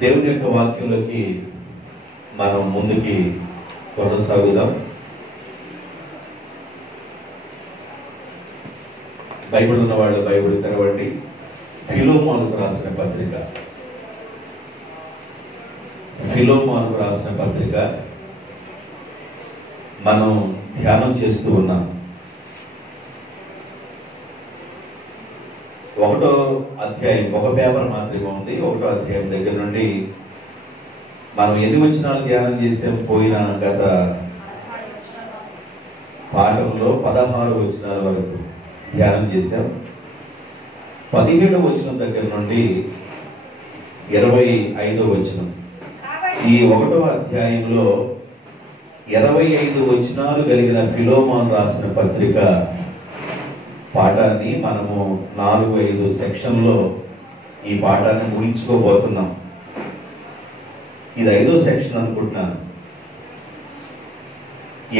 దేవుని యొక్క వాక్యంలోకి మనం ముందుకి కొనసాగుదాం. బైబిల్ ఉన్న వాళ్ళు బైబిల్ తెరవండి. ఫిలోమోనుకు రాసిన పత్రిక, ఫిలోమోనుకు రాసిన పత్రిక మనం ధ్యానం చేస్తూ ఉన్నాం. 1వ అధ్యాయం, ఒక పేపర్ మాత్రమే ఉంది. 1వ అధ్యాయం దగ్గర నుండి మనం ఎన్ని వచనాలు ధ్యానం చేసాం? పోయిన గత పాఠంలో 16 వచనాల వరకు ధ్యానం చేశాం. 17వ వచనం దగ్గర నుండి 25వ వచనం, ఈ 1వ అధ్యాయంలో 25 వచనాలు కలిగిన ఫిలోమోను రాసిన పత్రిక పాఠాన్ని మనము 4-5 సెక్షన్లో ఈ పాఠాన్ని ముగించుకోబోతున్నాం. ఇది 5వ సెక్షన్ అనుకుంటున్నాను.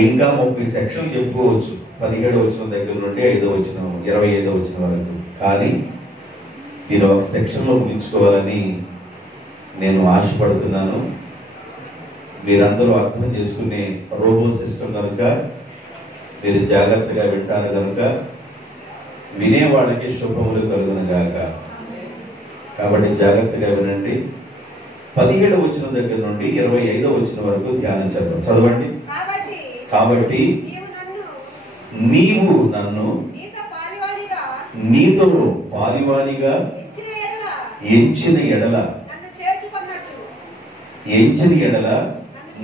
ఇంకా 30 సెక్షన్లు చెప్పుకోవచ్చు 17వ వచనం దగ్గర నుండి 5వ వచనం 25వ వచనం వరకు. కానీ దీని ఒక సెక్షన్లో ముగించుకోవాలని నేను ఆశపడుతున్నాను. మీరందరూ అర్థం చేసుకునే రోబో సిస్టమ్ కనుక మీరు జాగ్రత్తగా వింటారు కనుక వినేవాళ్ళకి శుభములు కలుగును గాక. కాబట్టి జాగ్రత్తగా వినండి. 17వ వచనం దగ్గర నుండి 25వ వచనం వరకు ధ్యానించారు. చదవండి. కాబట్టి నీవు నన్ను నీతో పాలివానిగా ఎంచిన ఎడల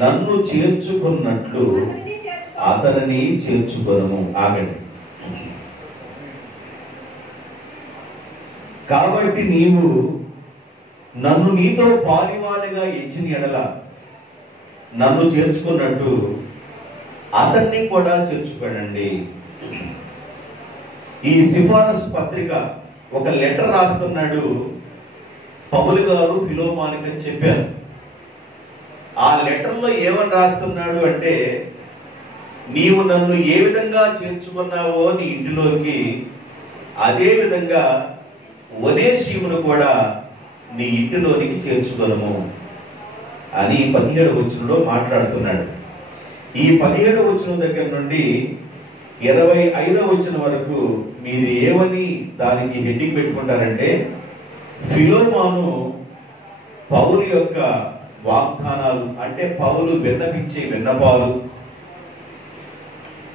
నన్ను చేర్చుకున్నట్లు అతనిని చేర్చుకొనుము. ఆగండి. కాబట్టి నీవు నన్ను నీతో పాలివానిగా ఎంచిన ఎడల నన్ను చేర్చుకున్నట్టు అతన్ని కూడా చేర్చుకోనండి. ఈ సిఫారసు పత్రిక ఒక లెటర్ రాస్తున్నాడు పౌలు గారు ఫిలోమోనుకు అని చెప్పారు. ఆ లెటర్లో ఏమని రాస్తున్నాడు అంటే, నీవు నన్ను ఏ విధంగా చేర్చుకున్నావో నీ ఇంటిలోకి, అదే విధంగా ఒనేసిమును కూడా నీ ఇంటిలోనికి చేర్చుకొనుము అని 17వ వచనంలో మాట్లాడుతున్నాడు. ఈ 17వ వచనం దగ్గర నుండి 25వ వచనం వరకు మీరు ఏమని దానికి హెడ్డింగ్ పెట్టుకుంటారంటే, ఫిలోమోను పౌలు యొక్క వాగ్దానాలు, అంటే పౌలు విన్నపించే విన్నపాలు,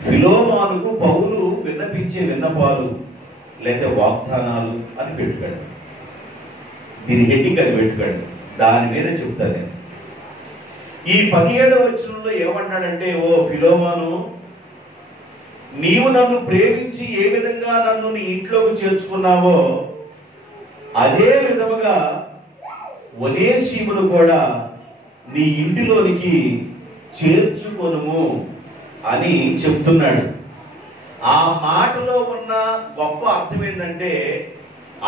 ఫిలోమోనుకు పౌలు విన్నపించే విన్నపాలు లేదా వాగ్దానాలు అని పెట్టుకోండి. దీని హెడ్డింగ్ అని పెట్టుకోండి. దాని మీద చెప్తాను నేను. ఈ 17వ వచనంలో ఏమంటాడంటే, ఓ ఫిలోమోను, నీవు నన్ను ప్రేమించి ఏ విధంగా నన్ను నీ ఇంట్లోకి చేర్చుకున్నావో అదే విధముగా ఒనేసిమును కూడా నీ ఇంటిలోనికి చేర్చుకొనుము అని చెప్తున్నాడు. ఆ మాటలో ఉన్న గొప్ప అర్థం ఏంటంటే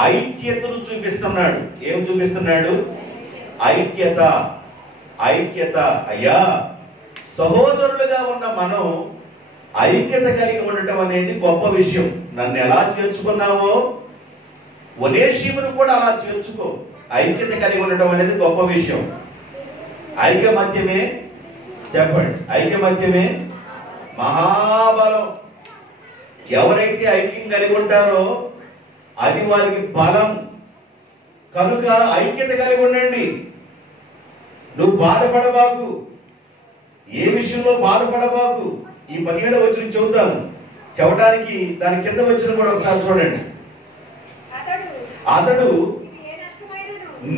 ఐక్యతను చూపిస్తున్నాడు. ఏం చూపిస్తున్నాడు? ఐక్యత. ఐక్యత. అయ్యా, సహోదరులుగా ఉన్న మనం ఐక్యత కలిగి ఉండటం అనేది గొప్ప విషయం. నన్ను ఎలా చేర్చుకున్నావో ఒనేసిమును కూడా అలా చేర్చుకో. ఐక్యత కలిగి ఉండటం అనేది గొప్ప విషయం. ఐకమత్యమే, చెప్పండి, ఐకమత్యమే మహాబలం. ఎవరైతే ఐక్యం కలిగి ఉంటారో అది వారికి బలం. కనుక ఐక్యత కలిగి ఉండండి. నువ్వు బాధపడబాకు, ఏ విషయంలో బాధపడబాకు. ఈ 17వ వచనం చెబుతాను, చెప్పడానికి దాని కింద వచ్చిన కూడా ఒకసారి చూడండి. అతడు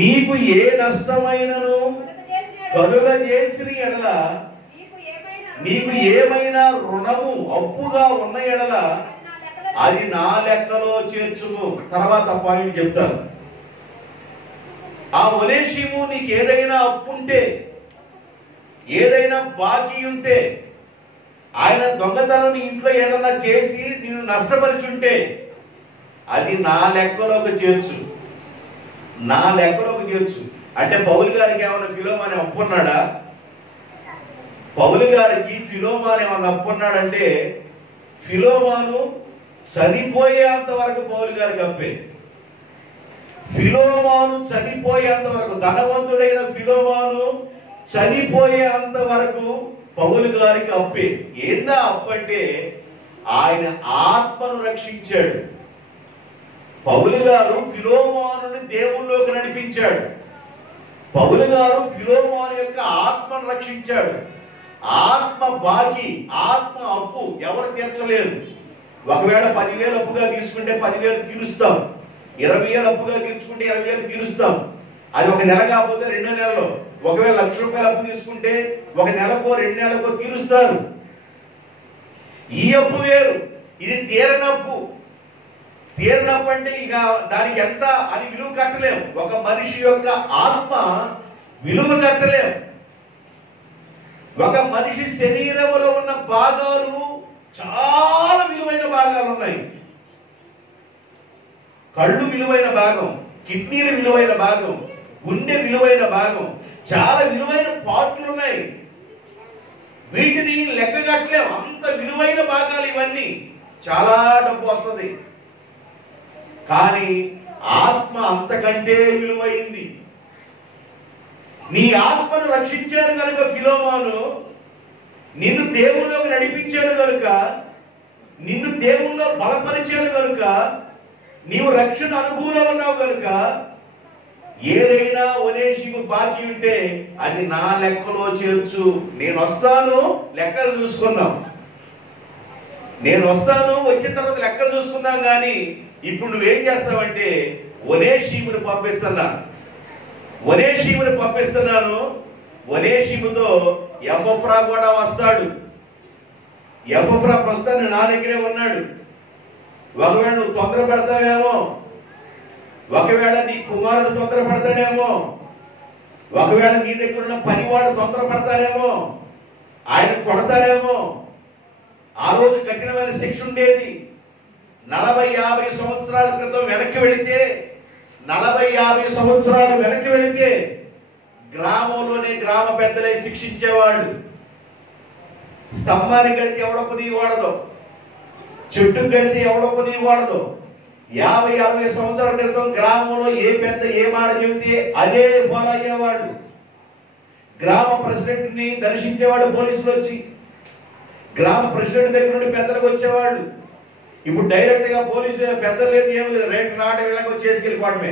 నీకు ఏ నష్టమైనను కలుగజేసిన ఎడల, నీకు ఏమైనా రుణము అప్పుగా ఉన్న ఎడల అది నా లెక్కలో చేర్చుము. తర్వాత పాయింట్ చెప్తాను. ఆ ఒనేసిము నీకు ఏదైనా అప్పు ఉంటే, ఏదైనా బాకీ ఉంటే, ఆయన దొంగతనం ఇంట్లో ఏదైనా చేసి నిన్ను నష్టపరిచుంటే అది నా లెక్కలోకి చేర్చు. నా లెక్కలోకి చేర్చు అంటే పౌలు గారికి ఏమైనా ఫిలోమోను అప్పు ఉన్నాడా? పౌలు గారికి ఫిలోమోను ఏమైనా అప్పు ఉన్నాడంటే ఫిలోమోను చనిపోయేంత వరకు పౌలు గారికి అప్పే. ఫిలోమోను చనిపోయేంత వరకు, ధనవంతుడైన ఫిలోమోను చనిపోయేంత వరకు పౌలు గారికి అప్పే. ఏందా అప్పు అంటే ఆయన ఆత్మను రక్షించాడు. పౌలు గారు ఫిలోమోనుని దేవుల్లోకి నడిపించాడు. పౌలు గారు ఫిలోమోను యొక్క ఆత్మను రక్షించాడు. ఆత్మ బాకీ, ఆత్మ అప్పు ఎవరు తీర్చలేరు. ఒకవేళ 10,000 అప్పుగా తీసుకుంటే 10,000 తీరుస్తాం, 20,000 అప్పుగా తీర్చుకుంటే 20,000 తీరుస్తాం. అది ఒక నెల కాకపోతే 2 నెలలు. ఒకవేళ ₹1,00,000 అప్పు తీసుకుంటే ఒక నెలకో 2 నెలలకో తీరుస్తారు. ఈ అప్పు వేరు, ఇది తీరనప్పు. తీరనప్పు అంటే ఇక దానికి ఎంత అని విలువ కట్టలేం. ఒక మనిషి యొక్క ఆత్మ విలువ కట్టలేం. ఒక మనిషి శరీరంలో ఉన్న భాగాలు చాలా విలువైన భాగాలు ఉన్నాయి. కళ్ళు విలువైన భాగం, కిడ్నీలు విలువైన భాగం, గుండె విలువైన భాగం, చాలా విలువైన పార్ట్లు ఉన్నాయి. వీటిని లెక్క కట్టలేం. అంత విలువైన భాగాలు ఇవన్నీ. చాలా డబ్బు వస్తుంది. కానీ ఆత్మ అంతకంటే విలువైంది. నీ ఆత్మను రక్షించాడు కనుక ఫిలోమోను, నిన్ను దేవుళ్ళలోకి నడిపించాడు కనుక, నిన్ను దేవుళ్ళలో బలపరిచాడు కనుక, నీవు రక్షణ అనుభూతిలో ఉన్నావు కనుక, ఏదైనా ఒనేషిము బాకీ ఉంటే అది నా లెక్కలో చేర్చు. నేను వస్తాను, లెక్కలు చూసుకుందాం. నేను వస్తాను, వచ్చిన తర్వాత లెక్కలు చూసుకుందాం. కానీ ఇప్పుడు నువ్వేం చేస్తావంటే ఒనేషిముని పంపిస్తున్నాను. ఒనేషిముతో ఎపఫ్రా కూడా వస్తాడు. ఎపఫ్రా ప్రస్తుతాన్ని నా దగ్గరే ఉన్నాడు. ఒకవేళ నువ్వు తొందర పెడతావేమో, ఒకవేళ నీ కుమారుడు తొందర పడతాడేమో, ఒకవేళ నీ దగ్గర ఉన్న పనివాడు తొందర పడతారేమో, ఆయన కొడతారేమో. ఆ రోజు కఠినమైన శిక్ష ఉండేది. 40-50 సంవత్సరాల క్రితం వెనక్కి వెళితే, 40-50 సంవత్సరాలు వెనక్కి వెళితే గ్రామంలోనే గ్రామ పెద్దలే శిక్షించేవాళ్ళు. స్తంభానికి కడితే ఎవడొప్పు దిగకూడదు, చెట్టుకు కడితే ఎవడొప్పు దిగకూడదు. 50-60 సంవత్సరాల క్రితం గ్రామంలో ఏ పెద్ద ఏ మాట చెబితే అదే ఫాలో అయ్యేవాళ్ళు. గ్రామ ప్రెసిడెంట్ ని దర్శించేవాళ్ళు పోలీసులు వచ్చి. గ్రామ ప్రెసిడెంట్ దగ్గర నుండి పెద్దలకు వచ్చేవాళ్ళు. ఇప్పుడు డైరెక్ట్ గా పోలీసు పెద్దలు లేదు, ఏం లేదు, రేట్ నాట వీళ్ళకి వచ్చి చేసుకెళ్ళిపోవడమే.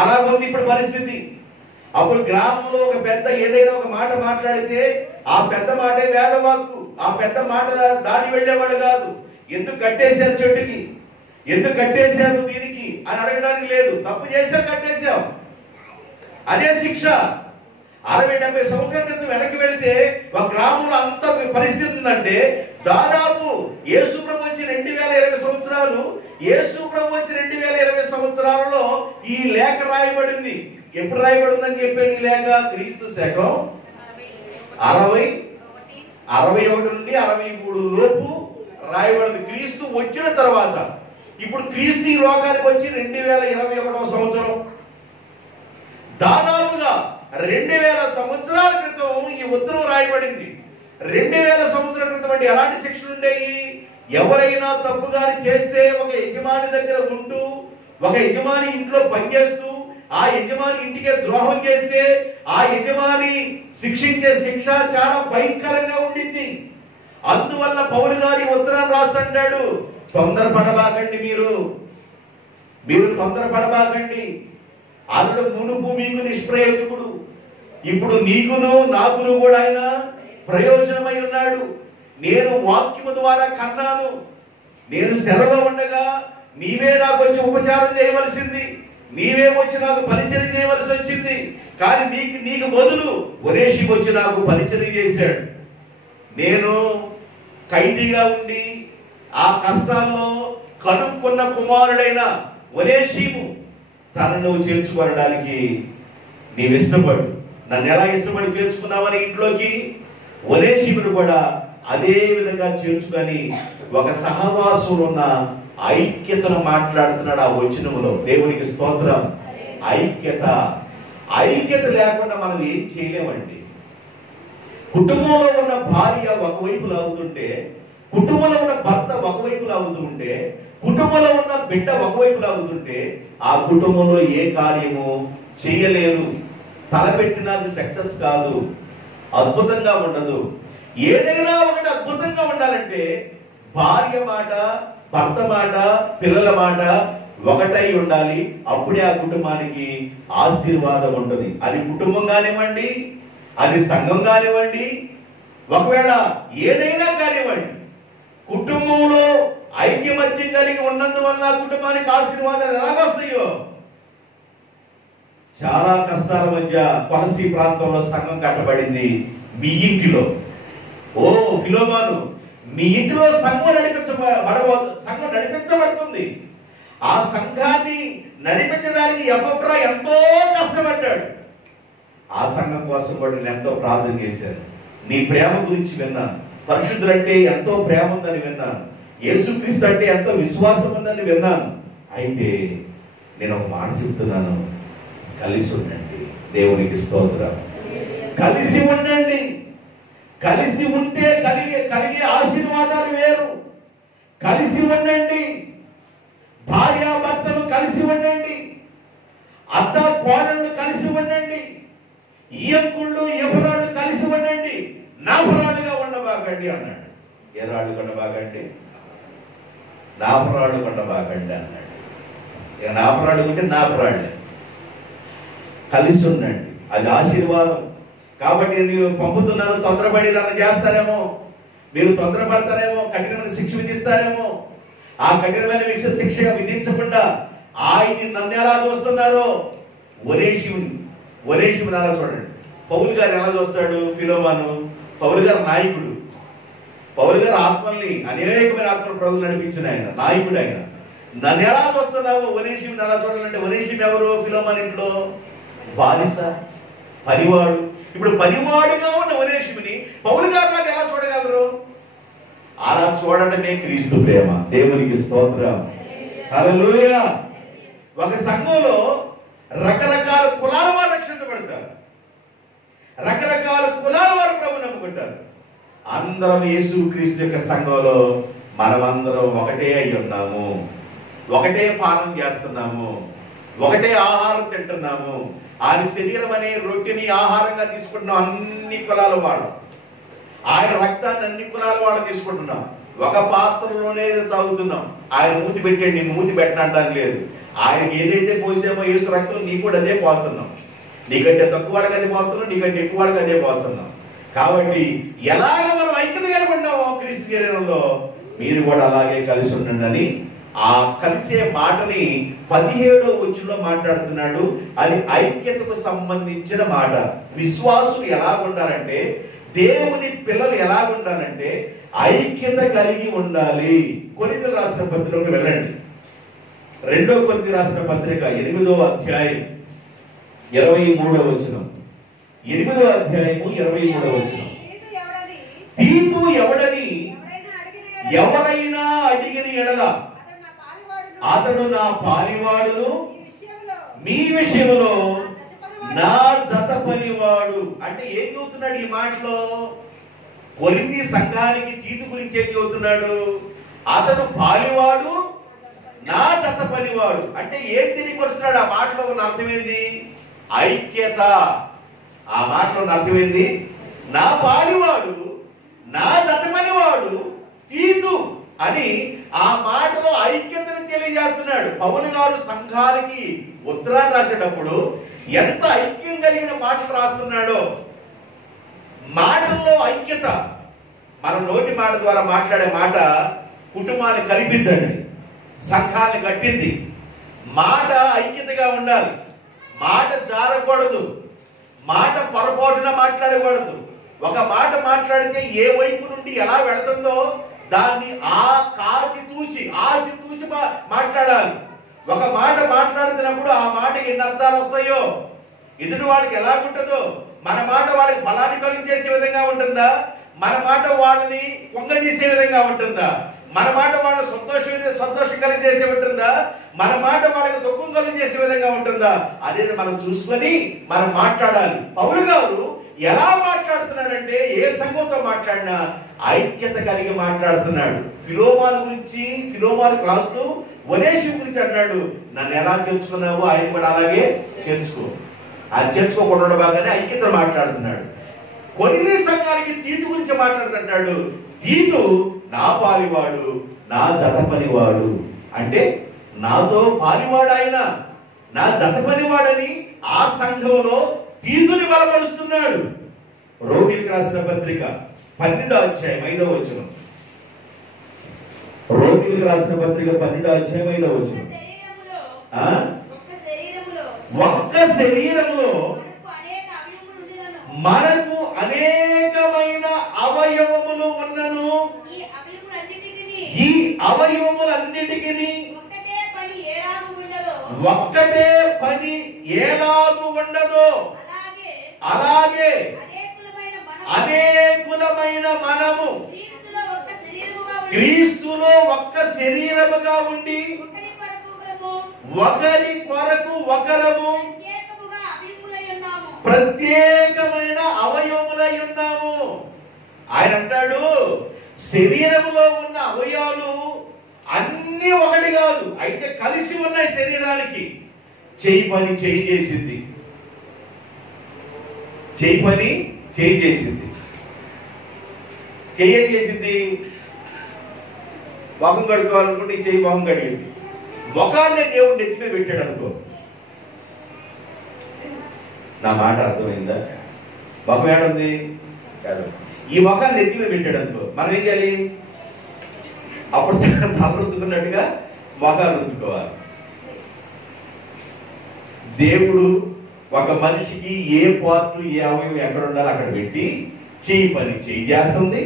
అలా ఉంది ఇప్పుడు పరిస్థితి. అప్పుడు గ్రామంలో ఒక పెద్ద ఏదైనా ఒక మాట మాట్లాడితే ఆ పెద్ద మాటే వేదవాక్కు. ఆ పెద్ద మాట దాటి వెళ్ళేవాళ్ళు కాదు. ఎందుకు కట్టేశారు చెట్టుకి, ఎందుకు కట్టేశారు దీనికి అని అడగడానికి లేదు. తప్పు చేశారు, కట్టేశాం, అదే శిక్ష. 60-70 సంవత్సరాల క్రితం వెనక్కి వెళితే ఒక గ్రామంలో అంత పరిస్థితి ఉందంటే, దాదాపు యేసు ప్రభు వచ్చి 2020 సంవత్సరాలు, యేసు ప్రభు వచ్చి 2020 సంవత్సరాలలో ఈ లేఖ రాయబడింది. ఎప్పుడు రాయబడిందని చెప్పాను ఈ లేఖ? క్రీస్తు శకం 61 నుండి 63 లోపు రాయబడింది. క్రీస్తు వచ్చిన తర్వాత. ఇప్పుడు క్రీస్తు ఈ లోకానికి వచ్చి 2021 సంవత్సరం. దాదాపుగా 2000 సంవత్సరాల క్రితం ఈ ఉత్తరం రాయబడింది. 2000 సంవత్సరాల క్రితం అంటే ఎలాంటి శిక్షలు ఉండేవి? ఎవరైనా తప్పుగాని చేస్తే ఒక యజమాని దగ్గర ఉంటూ, ఒక యజమాని ఇంట్లో పనిచేస్తూ, ఆ యజమాని ఇంటికే ద్రోహం చేస్తే ఆ యజమాని శిక్షించే శిక్ష చాలా భయంకరంగా ఉండింది. అందువల్ల పౌలు గారి ఉత్తరాన్ని రాస్తుంటాడు, తొందరపడబాకండి, మీరు తొందరపడబాకండి. అతడు మునుపు మీకు నిష్ప్రయోజకుడు, ఇప్పుడు నీకును నాకును కూడా ఆయన ప్రయోజనమై ఉన్నాడు. నేను వాక్యము ద్వారా కన్నాను. నేను సెలవులో ఉండగా నీవే నాకు వచ్చి ఉపచారం చేయవలసింది, నీవే వచ్చి నాకు పరిచర్య చేయవలసి వచ్చింది. కానీ నీకు బదులు ఒనేషిము వచ్చి నాకు పరిచర్య చేశాడు. నేను ఖైదీగా ఉండి ఆ కష్టాల్లో కనుక్కున్న కుమారుడైన ఒనేషిము తనను చేర్చుకోవడానికి నీవు ఇష్టపడు. నన్ను ఎలా ఇష్టపడి చేర్చుకున్నావని ఇంట్లోకి ఒనేషిమును కూడా అదే విధంగా చేర్చుకొని ఒక సహవాసంలో ఉన్న ఐక్యతను మాట్లాడుతున్నాడు ఆ వచనములో. దేవునికి స్తోత్రం. ఐక్యత లేకుండా మనం ఏం చేయలేమండి. కుటుంబంలో ఉన్న భార్య ఒకవైపు లాగుతుంటే, కుటుంబంలో ఉన్న భర్త ఒకవైపు లాగుతూ ఉంటే, కుటుంబంలో ఉన్న బిడ్డ ఒకవైపు లాగుతుంటే ఆ కుటుంబంలో ఏ కార్యము చేయలేరు. తలపెట్టినది సక్సెస్ కాదు, అద్భుతంగా ఉండదు. ఏదైనా ఒకటి అద్భుతంగా ఉండాలంటే భార్య మాట, భర్త మాట, పిల్లల మాట ఒకటై ఉండాలి. అప్పుడే ఆ కుటుంబానికి ఆశీర్వాదం ఉంటుంది. అది కుటుంబం కానివ్వండి, అది సంఘం కానివ్వండి, ఒకవేళ ఏదైనా కానివ్వండి, కుటుంబంలో ఐక్యమత్యం కలిగి ఉన్నందువల్ల కుటుంబానికి ఆశీర్వాదాలు ఎలాగొస్తాయో. చాలా కష్టాల మధ్య కొలసి ప్రాంతంలో సంఘం కట్టబడింది. మీ ఇంటిలో, ఓ ఫిలోమాను, మీ ఇంటిలో సంఘం నడిపించబడుతుంది. ఆ సంఘాన్ని నడిపించడానికి ఎఫ్రా ఎంతో కష్టపడ్డాడు. ఆ సంఘం కోసం కూడా నేను ఎంతో ప్రార్థన చేశాను. నీ ప్రేమ గురించి విన్నాను. పరిశుద్ధులంటే ఎంతో ప్రేమ ఉందని విన్నాను. యేసుక్రీస్తు అంటే ఎంతో విశ్వాసం ఉందని విన్నాను. అయితే నేను ఒక మాట చెప్తున్నాను, కలిసి ఉండండి. దేవునికి స్తోత్రం. కలిసి ఉండండి. కలిసి ఉంటే కలిగే ఆశీర్వాదాలు వేరు. కలిసి ఉండండి. భార్యాభర్తలు కలిసి ఉండండి. అత్త కోడళ్ళు కలిసి ఉండండి. ఈయంకుళ్ళు ఎఫరాళ్ళు కలిసి ఉండండి. నాఫరాళ్ళుగా ఉండబాకండి అన్నాడు. ఏ రాళ్ళు కొండబాకండి? నాఫరాళ్ళు కొండబాకండి అన్నాడు. ఇక నాఫరాళ్ళు ఉంటే నాఫరాళ్ళే. కలిసి ఉండండి, అది ఆశీర్వాదం. కాబట్టి నేను పంపుతున్నాను, తొందరపడి దాన్ని చేస్తారేమో, మీరు తొందరపడతారేమో, కఠినమైన శిక్ష విధిస్తారేమో. ఆ కఠినమైన శిక్షగా విధించకుండా ఆయన్ని నన్ను ఎలా చూస్తున్నారో, ఒరేషిముని అలా చూడండి. పౌలు గారు ఎలా చూస్తాడు? ఫిలోమాను, పౌలు గారు నాయకుడు. పౌలు గారు ఆత్మల్ని, అనేకమైన ఆత్మలు ప్రభువు నడిపించిన ఆయన నాయకుడు. ఆయన నన్ను ఎలా చూస్తున్నావు? ఒరేషిముని అలా చూడాలంటే, ఒరేషిము ఎవరు? ఫిలోమాన్ ఇంట్లో బానిస, పనివాడు. ఇప్పుడు పనివాడుగా ఉన్న ఒరేషిముని పౌలు గారు లాగా ఎలా చూడగలరు? అలా చూడటమే క్రీస్తు ప్రేమ. దేవునికి స్తోత్రం. హల్లెలూయా. ఒక సంఘంలో రకరకాల కులాల వారు రక్షించబడతారు. రకరకాల కులాల వారు ప్రభు నమ్ముకుంటారు. అందరం యేసుక్రీస్తు యొక్క సంఘంలో మనమందరం ఒకటే అయి ఉన్నాము. ఒకటే పానం చేస్తున్నాము. ఒకటే ఆహారం తింటున్నాము. ఆయన శరీరం అనే రొట్టెని ఆహారంగా తీసుకుంటున్నాం. అన్ని కులాల వాడు, ఆయన రక్తాన్ని అన్ని కులాల వాడు తీసుకుంటున్నాం. ఒక పాత్రలోనే తాగుతున్నాం. ఆయన మూతి పెట్టాడు, నేను మూతి పెట్టనంటాను లేదు. ఆయనకి ఏదైతే పోసామో యేసు రక్తం, నీకు కూడా అదే పోతున్నాం. నీకంటే తక్కువ వాళ్ళకి అదే పోతున్నాం, నీకంటే ఎక్కువ వాళ్ళకి అదే పోతున్నాం. కాబట్టి ఎలాగ మనం ఐక్యత కలిగి ఉన్నామో క్రీస్తు శరీరంలో, మీరు కూడా అలాగే కలిసి ఉండండి అని ఆ కలిసే మాటని 17వ వచనంలో మాట్లాడుతున్నాడు. అది ఐక్యతకు సంబంధించిన మాట. విశ్వాసులు ఎలా ఉండాలంటే, దేవుని పిల్లలు ఎలా ఉండాలంటే ఐక్యత కలిగి ఉండాలి. కొరింథీయులకు రాసిన పత్రికలోకి వెళ్ళండి. 2వ కొరింథీయులకు రాసిన పత్రిక 8వ అధ్యాయం 23వ వచనం. 8వ అధ్యాయము 23వ వచనం. తీతు ఎవడని ఎవరైనా అడిగిన ఎడల అతడు నా పాలివాడును, మీ విషయంలో నా జత పనివాడు. అంటే ఏం చెబుతున్నాడు ఈ మాటలో? కొరింథీ సంఘానికి తీతు గురించి ఏం చెబుతున్నాడు? అతడు పాలివాడు, నా జత పనివాడు. అంటే ఏం తెలియపరుస్తున్నాడు? ఆ మాటలో ఉన్న అర్థమైంది ఐక్యత. ఆ మాటలో ఉన్న అర్థమైంది నా పాలివాడు, నా జత పనివాడు తీతు అని. ఆ మాటలో ఐక్యతను తెలియజేస్తున్నాడు. పౌలు గారు సంఘానికి ఉత్తరాన్ని రాసేటప్పుడు ఎంత ఐక్యం కలిగిన మాటలు రాస్తున్నాడో. మాటల్లో ఐక్యత. మన నోటి మాట ద్వారా మాట్లాడే మాట కుటుంబాన్ని కలిపిద్దండి, సంఘాన్ని కట్టింది. మాట ఐక్యతగా ఉండాలి. మాట జారకూడదు. మాట పొరపాటున మాట్లాడకూడదు. ఒక మాట మాట్లాడితే ఏ వైపు నుండి ఎలా వెళుతుందో దాన్ని ఆసి తూచి మాట్లాడాలి. ఒక మాట మాట్లాడుతున్నప్పుడు ఆ మాటకి ఎన్ని అర్థాలు వస్తాయో, ఎదుటి వాళ్ళకి ఎలాగుంటుందో, మన మాట వాళ్ళకి బలాన్ని కలిగించేసే విధంగా ఉంటుందా, మన మాట వాళ్ళని పొంగదీసే విధంగా ఉంటుందా, మన మాట వాళ్ళని సంతోషం కలిగజేసే ఉంటుందా, మన మాట వాళ్ళకి దుఃఖం కలిగజేసే విధంగా ఉంటుందా, అనేది మనం చూసుకొని మనం మాట్లాడాలి. పౌలు గారు ఎలా మాట్లాడుతున్నాడంటే ఏ సంఘంతో మాట్లాడినా ఐక్యత కలిగి మాట్లాడుతున్నాడు. ఫిలోమాను గురించి, ఫిలోమాను రాస్తూ ఒనేషియం గురించి అన్నాడు, నన్ను ఎలా చేర్చుకున్నావు ఆయన కూడా అలాగే చేర్చుకో. ఆయన చేర్చుకోకుండా బాగానే ఐక్యత మాట్లాడుతున్నాడు. కొన్ని సంఘానికి తీతు గురించి మాట్లాడుతున్నాడు. తీతు నా పాలివాడు, నా జత పనివాడు. అంటే నాతో పాలివాడు ఆయన, నా జత పనివాడని ఆ సంఘంలో తీతుని బలపరుస్తున్నాడు. రోమిలకు రాసిన పత్రిక 12వ అధ్యాయం 5వ వచనం. రోమిలకు రాసిన పత్రిక 12వ అధ్యాయం 5వ వచనం. ఒక్క శరీరంలో మనకు అనేకమైన అవయవములు ఉన్నను, ఈ అవయవములన్నిటికీ ఒక్కటే పని ఎలాగు ఉండదో అలాగే అనేకులమైన మనము క్రీస్తులో ఒక్క శరీరముగా ఉండి ఒకరి కొరకు ఒకరము ప్రత్యేకమైన అవయవములై ఉన్నాము. ఆయన అంటాడు, శరీరములో ఉన్న అవయవాలు అన్ని ఒకటి కాదు, అయితే కలిసి ఉన్నాయి శరీరానికి. చేయి పని చేయి చేసింది, చేయి పని చేయి చేసింది. చెయ్యి చేసింది, మొహం కడుక్కోవాలనుకుంటే ఈ చెయ్యి మొహం కడిగింది. ముఖాన్నే దేవుడు నెత్తి మీద పెట్టాడు అనుకో. నా మాట అర్థమైందా? ముఖం ఏడుంది కాదు, ఈ ముఖాన్ని నెత్తి మీద పెట్టాడు అనుకో, మనం ఏం చేయాలి? అప్పుడు తల రుద్దుకున్నట్టుగా ముఖాన్ని రుద్దుకోవాలి. దేవుడు ఒక మనిషికి ఏ పార్ట్లు ఏ అవయవం ఎక్కడ ఉండాలో అక్కడ పెట్టి, చెయ్యి పని చెయ్యి చేస్తుంది,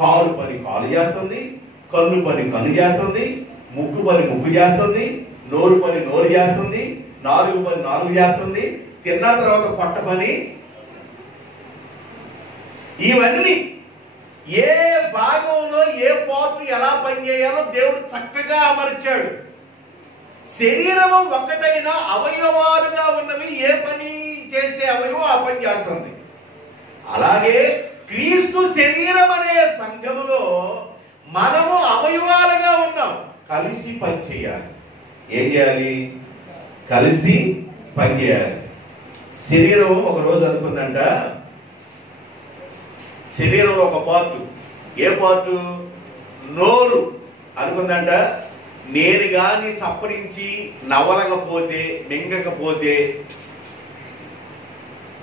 కాలు పని కాలు చేస్తుంది, కన్ను పని కన్ను చేస్తుంది, ముక్కు పని ముక్కు చేస్తుంది, నోరు పని నోరు చేస్తుంది, నాలుగు పని నాలుగు చేస్తుంది, తిన్న తర్వాత పొట్ట పని. ఇవన్నీ ఏ భాగంలో ఏ పార్ట్ ఎలా పనిచేయాలో దేవుడు చక్కగా అమర్చాడు. శరీరము ఒక్కటైనా అవయవాలుగా ఉన్నవి ఏ పని చేసే అవయవం ఆ పని చేస్తుంది. అలాగే క్రీస్తు శరీరం అనే సంఘములో మనము అవయవాలుగా ఉన్నాం, కలిసి పని చేయాలి. ఏం చేయాలి? కలిసి పని చేయాలి. శరీరం ఒక రోజు అనుకుందంట, శరీరంలో ఒక పార్టు, ఏ పార్టు? నోరు అనుకుందంట, నేను గాని సప్పరించి నవలకపోతే మింగకపోతే,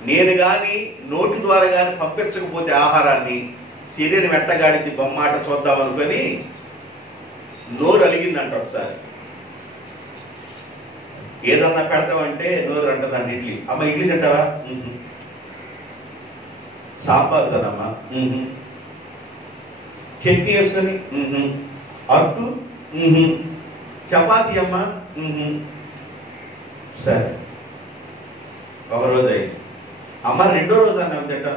నేను గాని నోటి ద్వారా గాని పంపించకపోతే ఆహారాన్ని, శరీరం ఎట్టగాడికి బొమ్మాట చూద్దాం అనుకొని నోరు అలిగిందంట. ఒకసారి ఏదన్నా పెడతామంటే నోరు అంటదండి, ఇడ్లీ అమ్మ ఇడ్లీ తింటావా? సాంబార్ తినమ్మా, చట్నీ వేసుకొని అట్టు, చపాతీ అమ్మా, సరే. ఒకరోజు అయింది, అమ్మ రెండో రోజు అన్నా తింటా,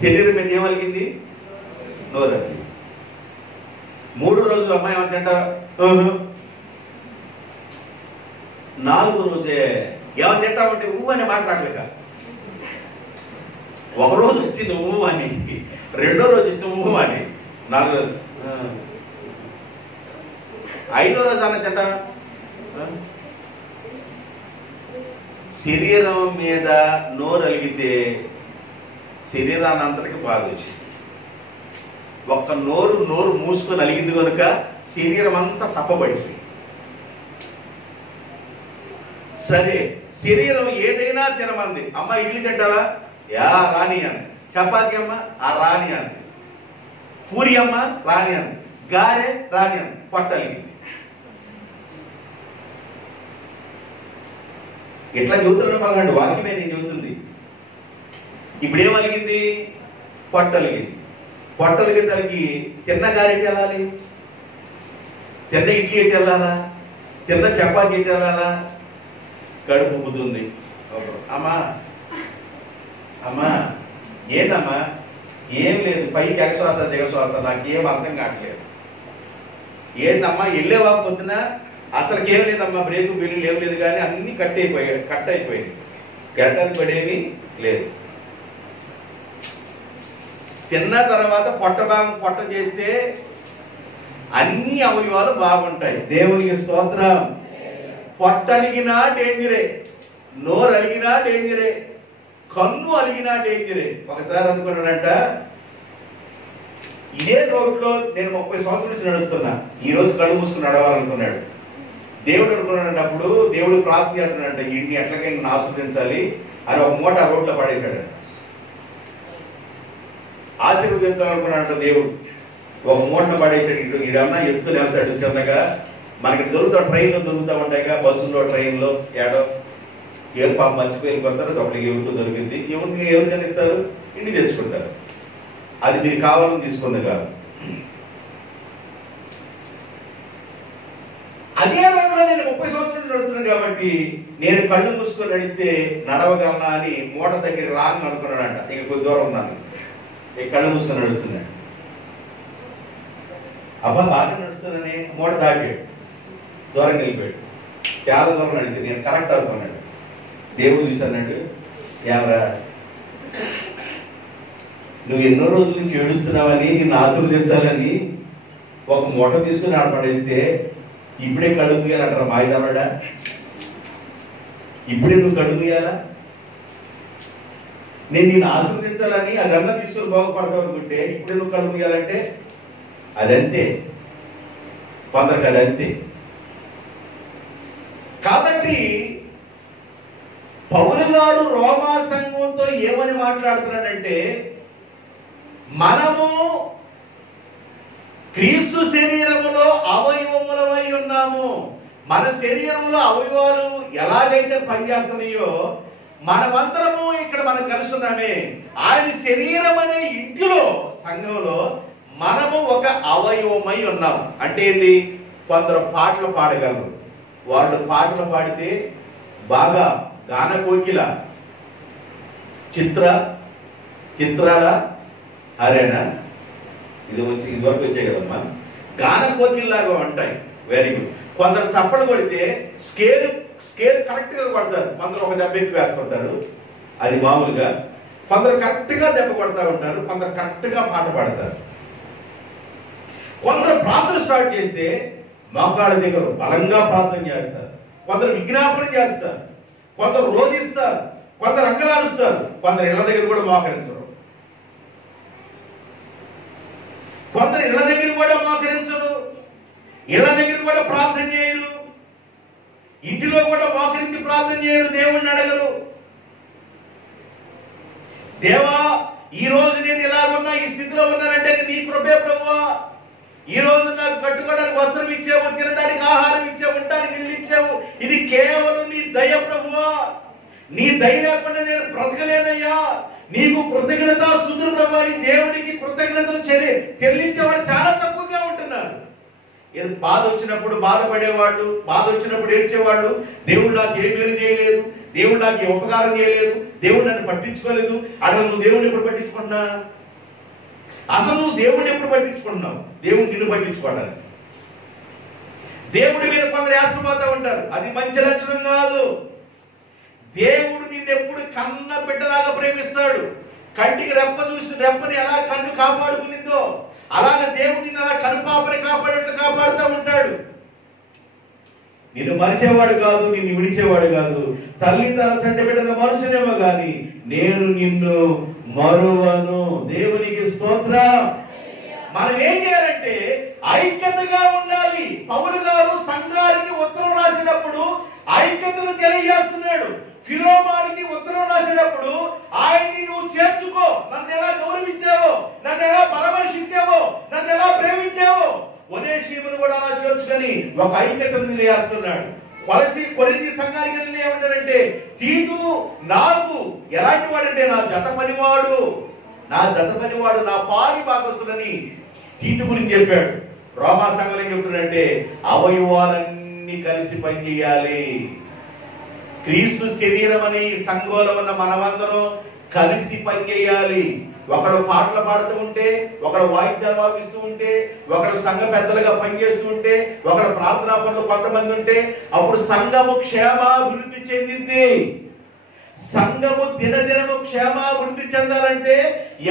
శరీరం మీద ఏమలిగింది? నోరు. మూడో రోజు అమ్మాయి ఏమని తింటా, నాలుగో రోజే ఏమని తింటామంటే ఊ అని మాట్లాడలేక, ఒకరోజు వచ్చింది ఊ అని, రెండో రోజు వచ్చింది ఊ అని, నాలుగో రోజు, ఐదో రోజు అన్న తింటా. శరీరం మీద నోరు అలిగితే శరీరాన్ని అంతటికి బాధ వచ్చింది. ఒక్క నోరు మూసుకొని అలిగింది కనుక శరీరం అంతా సప్పబడింది. సరే, శరీరం ఏదైనా తినమంది. అమ్మ ఇడ్లీ తింటావా? యా రాని అని. చపాతి అమ్మ? ఆ రాని అని. పూరి అమ్మ? రాని అని. గారె? రాని అని. పొట్టలిగింది. ఇట్లా చెబుతున్నాడు మగండి, వాక్యమే నేను చెబుతుంది. ఇప్పుడేమలిగింది? పొట్టలిగింది. పొట్టలిగి తనకి తిన్న గారెట్టి వెళ్ళాలి, తిన్న ఇడ్లీ ఎట్టి వెళ్ళాలా, తిన్న చపాతి ఎట్టి వెళ్ళాలా? కడుపు ఉబ్బుతుంది. అమ్మా అమ్మా ఏందమ్మా? ఏం లేదు, పైకి ఎగశ్వాస దిగశ్వాస, నాకేం అర్థం కావట్లేదు. ఏందమ్మా వెళ్ళేవా పొద్దున? అసలుకి ఏం లేదమ్మా, బ్రేకు బిల్లు ఏం లేదు, కానీ అన్ని కట్ అయిపోయాయి. గడ్డలు పడేవి లేదు. తిన్న తర్వాత పొట్ట చేస్తే అన్ని అవయవాలు బాగుంటాయి. దేవునికి స్తోత్రం. పొట్ట అలిగినా డేంజరే, నోరు అలిగినా డేంజరే, కన్ను అలిగినా డేంజరే. ఒకసారి అనుకున్నాడంట, ఇదే రోడ్లో నేను 30 సంవత్సరాల నుంచి నడుస్తున్నా, ఈ రోజు కళ్ళు మూసుకుని నడవాలనుకున్నాడు. దేవుడు అనుకున్నాడంట, అప్పుడు దేవుడు ప్రార్థన చేస్తున్నాడంట, వీడిని ఎట్లాగైనా ఆస్వాదించాలి అని ఒక మూట ఆ రోడ్లో పడేశాడు. ఆశీర్వదించాలనుకున్నాడంట దేవుడు, ఒక మూటను పడేసాడు. ఇటు ఈడన్నా ఎత్తుకుని వెళ్తాడు చిన్నగా. మనకి ట్రైన్లో దొరుకుతూ ఉంటాయిగా, బస్సులో ట్రైన్లో ఏడో ఎవరు పాప మర్చిపోయి కొడతారు, ఒకరికి ఎవరితో దొరికింది, ఎవరికైనా ఇస్తారు, ఇంటికి తెచ్చుకుంటారు. అది మీరు కావాలని తీసుకుంది కాదు. అదే రోడ్లో నేను 30 సంవత్సరాలు నడుస్తున్నాను కాబట్టి నేను కళ్ళు మూసుకొని నడిస్తే నడవగలనా అని మూట దగ్గర రాని అనుకున్నాడంట. ఇక కొద్ది దూరం ఉన్నాను, ఇక కళ్ళు మూసుకొని నడుస్తున్నాడు. అబ్బా బాగా నడుస్తుందని మూట దాటాడు, దూరం వెళ్ళిపోయాడు. చాలా దూరం నడిచి నేను కరెక్ట్ అనుకున్నాడు. దేవుడు చూశాడు, ఏమరా నువ్వు ఎన్నో రోజుల నుంచి ఏడుస్తున్నావని, నిన్ను ఆశీర్వదించాలని ఒక మూట తీసుకుని ఆడపడేస్తే ఇప్పుడే కళ్ళు ముయ్యాలంటారా మాయిదావాడా? ఇప్పుడే నువ్వు కళ్ళు ముయ్యాలా? నేను నిన్ను ఆశీర్వదించాలని అదంతా తీసుకుని బాగుపడతావు అనుకుంటే ఇప్పుడే నువ్వు కళ్ళు ముయ్యాలంటే అదంతే, కొందరికి అదంతే. కాబట్టి పౌలు గారు రోమా సంఘంతో ఏమని మాట్లాడుతున్నాడంటే, మనము క్రీస్తు శరీరములో అవయవములమై ఉన్నాము. మన శరీరంలో అవయవాలు ఎలాగైతే పనిచేస్తున్నాయో మనమందరము ఇక్కడ మనం కలుస్తున్నామే, ఆయన శరీరం అనే ఇంటిలో సంఘంలో మనము ఒక అవయవమై ఉన్నాం. అంటే ఏంది? కొందరు పాటలు పాడగలరు, వాళ్ళు పాటలు పాడితే బాగా గాన కోకిల చిత్రాల అరేనా ఇదివరకు వచ్చాయి కదమ్మా, గాన కోకిల్లాగా ఉంటాయి. Very good. కొందరు చప్పలు కొడితే స్కేల్ కరెక్ట్ గా కొడతారు, కొందరు ఒక దెబ్బ ఎక్కువ వేస్తుంటారు, అది మామూలుగా. కొందరు కరెక్ట్ గా దెబ్బ కొడతా ఉంటారు, కొందరు కరెక్ట్ గా పాట పాడతారు. కొందరు ప్రార్థన స్టార్ట్ చేస్తే మోకాళ్ళ దగ్గర బలంగా ప్రార్థన చేస్తారు, కొందరు విజ్ఞాపన చేస్తారు, కొందరు రోధిస్తారు, కొందరు అంగలారుస్తారు, కొందరు ఇళ్ల దగ్గర కూడా మోకరించరు, కొందరు ఇళ్ల దగ్గర కూడా మోకరించరు, ఇళ్ల దగ్గర కూడా ప్రార్థన చేయరు, ఇంటిలో కూడా మోకరించి ప్రార్థన చేయరు, దేవుణ్ణి అడగరు. దేవా ఈ రోజు నేను ఇలాగున్నా, ఈ స్థితిలో ఉన్నానంటే అది నీ కృపే ప్రభువా. ఈ రోజు నాకు కట్టుకోవడానికి వస్త్రం ఇచ్చావు, తినడానికి ఆహారం ఇచ్చావు, ఉండడానికి ఇల్లు ఇచ్చావు, ఇది కేవలం నీ దయ ప్రభువా. నీ దయ లేకుండా నేను బ్రతకలేదయ్యా. నీకు కృతజ్ఞత స్తుతులు ప్రభువా. దేవునికి కృతజ్ఞతలు చెల్లించేవాడు చాలా తక్కువగా ఉంటున్నారు. బాధ వచ్చినప్పుడు బాధపడేవాళ్ళు, బాధ వచ్చినప్పుడు ఏడ్చేవాళ్ళు, దేవుడు నాకు ఏ మేలు చేయలేదు, దేవుడు నాకు ఏ ఉపకారం చేయలేదు, దేవుడు నన్ను పట్టించుకోలేదు. అసలు నువ్వు దేవుడిని ఎప్పుడు పట్టించుకున్నా? అసలు నువ్వు దేవుడిని ఎప్పుడు పట్టించుకుంటున్నావు? దేవుడు నిన్ను పట్టించుకోవడానికి. దేవుడి మీద కొందరు వేస్తుపోతూ ఉంటారు, అది మంచి లక్షణం కాదు. దేవుడు నిన్ను ఎప్పుడు కన్న బిడ్డలాగా ప్రేమిస్తాడు. కంటికి రెప్పని ఎలా కన్ను కాపాడుకునిందో అలాగే దేవుడు నిన్ను అలా కనుపాపని కాపాడేట్లు కాపాడుతూ ఉంటాడు. నిన్ను మరిచేవాడు కాదు, నిన్ను విడిచేవాడు కాదు. తల్లి తన చంటి బిడ్డను మరుచునేమో గాని నేను నిన్ను మరువను. దేవునికి స్తోత్రం. మనం ఏం చేయాలంటే ఐక్యతగా ఉండాలి. పౌలు గారు సంఘానికి ఉత్తరం రాసినప్పుడు ఐక్యతను తెలియజేస్తున్నాడు. ఫిలోమానికి ఉత్తరం రాసినప్పుడు ఆయన్ని నువ్వు చేర్చుకో, నన్ను ఎలా గౌరవించావో, నన్ను ఎలా పరామర్శించావో, నన్ను ఎలా ప్రేమించావో, ఒనేషీమును కూడా అలా చేర్చుకొని ఒక ఐక్యతను తెలియజేస్తున్నాడు. కొరింథీ సంఘానికి వెళ్ళి ఏమంటాడంటే, తీతు నాకు ఎలాంటి వాడంటే నా జత పనివాడు, నా పాలి భాగస్తులని తీతు గురించి చెప్పాడు. రోమా సంఘం ఏం చెప్తున్నాడంటే అవయవాలన్నీ కలిసి పనిచేయాలి. క్రీస్తు శరీరం అనే ఈ సంఘంలో ఉన్న మనమందరం కలిసి పనిచేయాలి. ఒకడు పాటలు పాడుతూ ఉంటే, ఒకడు వాయిద్యాలు వాపిస్తూ ఉంటే, ఒకడు సంఘ పెద్దలుగా పనిచేస్తూ ఉంటే, ఒకడు ప్రార్థనా పనులు కొంతమంది ఉంటే అప్పుడు సంఘము క్షేమాభివృద్ధి చెందింది. సంఘము దినదినము క్షేమాభివృద్ధి చెందాలంటే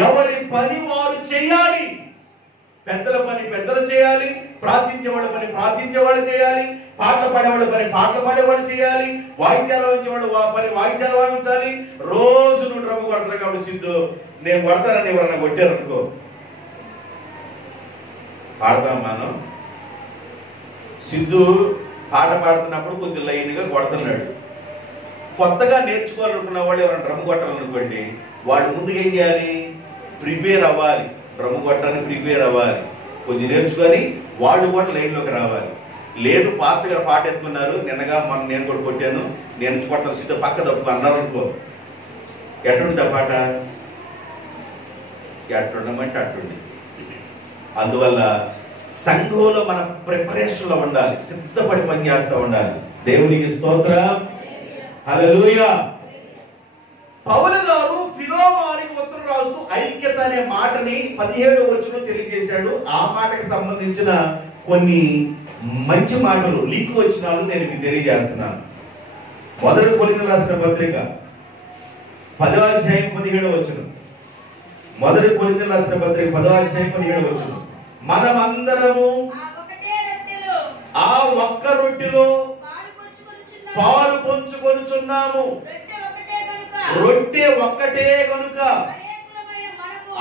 ఎవరి పని వారు చేయాలి. పెద్దల పని పెద్దలు చేయాలి, ప్రార్థించేవాళ్ళ పని ప్రార్థించేవాళ్ళు చేయాలి, పాటలు పాడేవాళ్ళ పని పాటలు పాడేవాళ్ళు చేయాలి, వాయిద్యాలు వాయించేవాళ్ళు పని వాయిద్యాలు వాయించాలి. రోజు నువ్వు డ్రమ్ము కొడతారు కాబట్టి సిద్ధు నేను కొడతానని ఎవరన్నా కొట్టారు అనుకో, పాడతాం మనం. సిద్ధు పాట పాడుతున్నప్పుడు కొద్ది లైన్గా కొడుతున్నాడు. కొత్తగా నేర్చుకోవాలనుకున్న వాళ్ళు ఎవరైనా డ్రమ్ము కొట్టాలనుకోండి, వాళ్ళు ముందుగా ఏం చేయాలి? ప్రిపేర్ అవ్వాలి. డ్రమ్ము కొట్టడానికి ప్రిపేర్ అవ్వాలి, కొంచెం నేర్చుకొని వాళ్ళు కూడా లైన్లోకి రావాలి. లేదు పాస్టర్ గారు పాట ఎత్తుకున్నారు, నిన్నగా నేను కూడా కొట్టాను, నేను కొడతాను సిద్ధ పక్క తప్పు అన్నారు అనుకో, ఎట్టుండి ఆ పాట ఎట్టుండమంటే అట్టుండి. అందువల్ల సంఘంలో మన ప్రిపరేషన్లో ఉండాలి, సిద్ధపడి పనిచేస్తూ ఉండాలి. దేవునికి స్తోత్రం, హల్లెలూయా. పౌలు గారు ఫిలోమోనుకి ఉత్తరం రాస్తూ ఐక్యత అనే మాటని 17వ వచనంలో తెలియజేశాడు. ఆ మాటకి సంబంధించిన కొన్ని మంచి మాటలు లీక్ వచనాలు నేను మీకు తెలియజేస్తున్నాను. మొదటి కొరింథీయులకు రాసిన పత్రిక 10వ అధ్యాయం 17వ వచనం. మొదటి కొరింథీయులకు రాసిన పత్రిక 10వ అధ్యాయం 17వ వచనం. మనమందరము ఆ ఒక్క రొట్టెలో పాలు పంచుకొనుచున్నాము. రొట్టె ఒక్కటే గనుక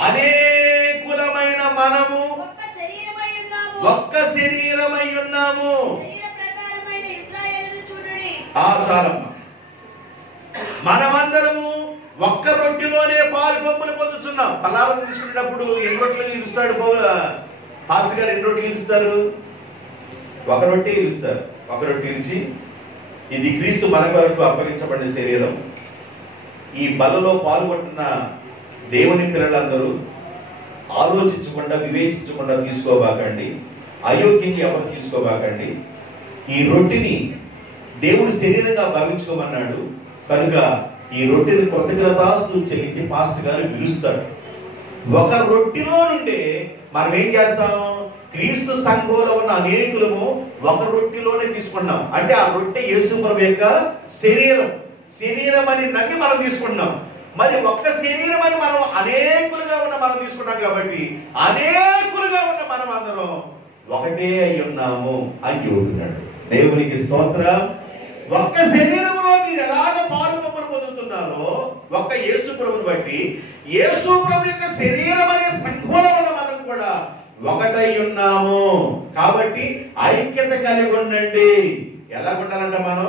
అనేకులమైన మనము ఒక్క శరీరమై ఉన్నాము. చాలమ్మా. మనమందరము ఒక్క రొట్టెలోనే పాలు పంపులు పొందుతున్నాం. ఫలాలను తీసుకునేటప్పుడు ఎన్ని రొట్టెలు ఇస్తాడు పాస్టర్ గారు? ఎన్ని రొట్టెలు ఇస్తారు? ఒక రొట్టె ఇస్తారు. ఒక రొట్టె ఇచ్చి, ఇది క్రీస్తు మన కొరకు అప్పగించబడిన శరీరం. ఈ బలలో పాల్గొంటున్న దేవుని పిల్లలందరూ ఆలోచించకుండా వివేచించకుండా తీసుకోబాకండి, అయోగ్యంగా ఎవరు తీసుకోబాకండి. ఈ రొట్టెని దేవుడు శరీరంగా భావించుకోమన్నాడు కనుక ఈ రొట్టెని కృతజ్ఞతాస్తుతులు చెల్లించి పాస్టర్ గారు పిలుస్తాడు. ఒక రొట్టెలో నుండి మనం ఏం చేస్తాం? క్రీస్తు సంఘంలో ఉన్న అనేకులము ఒక రొట్టెలోనే తీసుకున్నాం. అంటే ఆ రొట్టె యేసు ప్రభు యొక్క శరీరం అని నమ్మి మనం తీసుకున్నాం. మరి ఒక్క శరీరం అని మనం అనేకులుగా ఉన్న మనం తీసుకున్నాం కాబట్టి అనేకులుగా ఉన్న మనం అందరం ఒకటే అయి ఉన్నాము అని చెబుతున్నాడు. దేవునికి స్తోత్రం. ఒక్క శరీరంలో మీరు ఎలాగ పాలు పంపులు పొందుతున్నారో ఒక్క యేసు ప్రభుని బట్టి యేసు ప్రభు యొక్క శరీరం అనే సంఘంలో ఉన్న మనం కూడా ఒకటై ఉన్నాము. కాబట్టి ఐక్యత కలిగి ఉండండి. ఎలా ఉండాలంట? మనం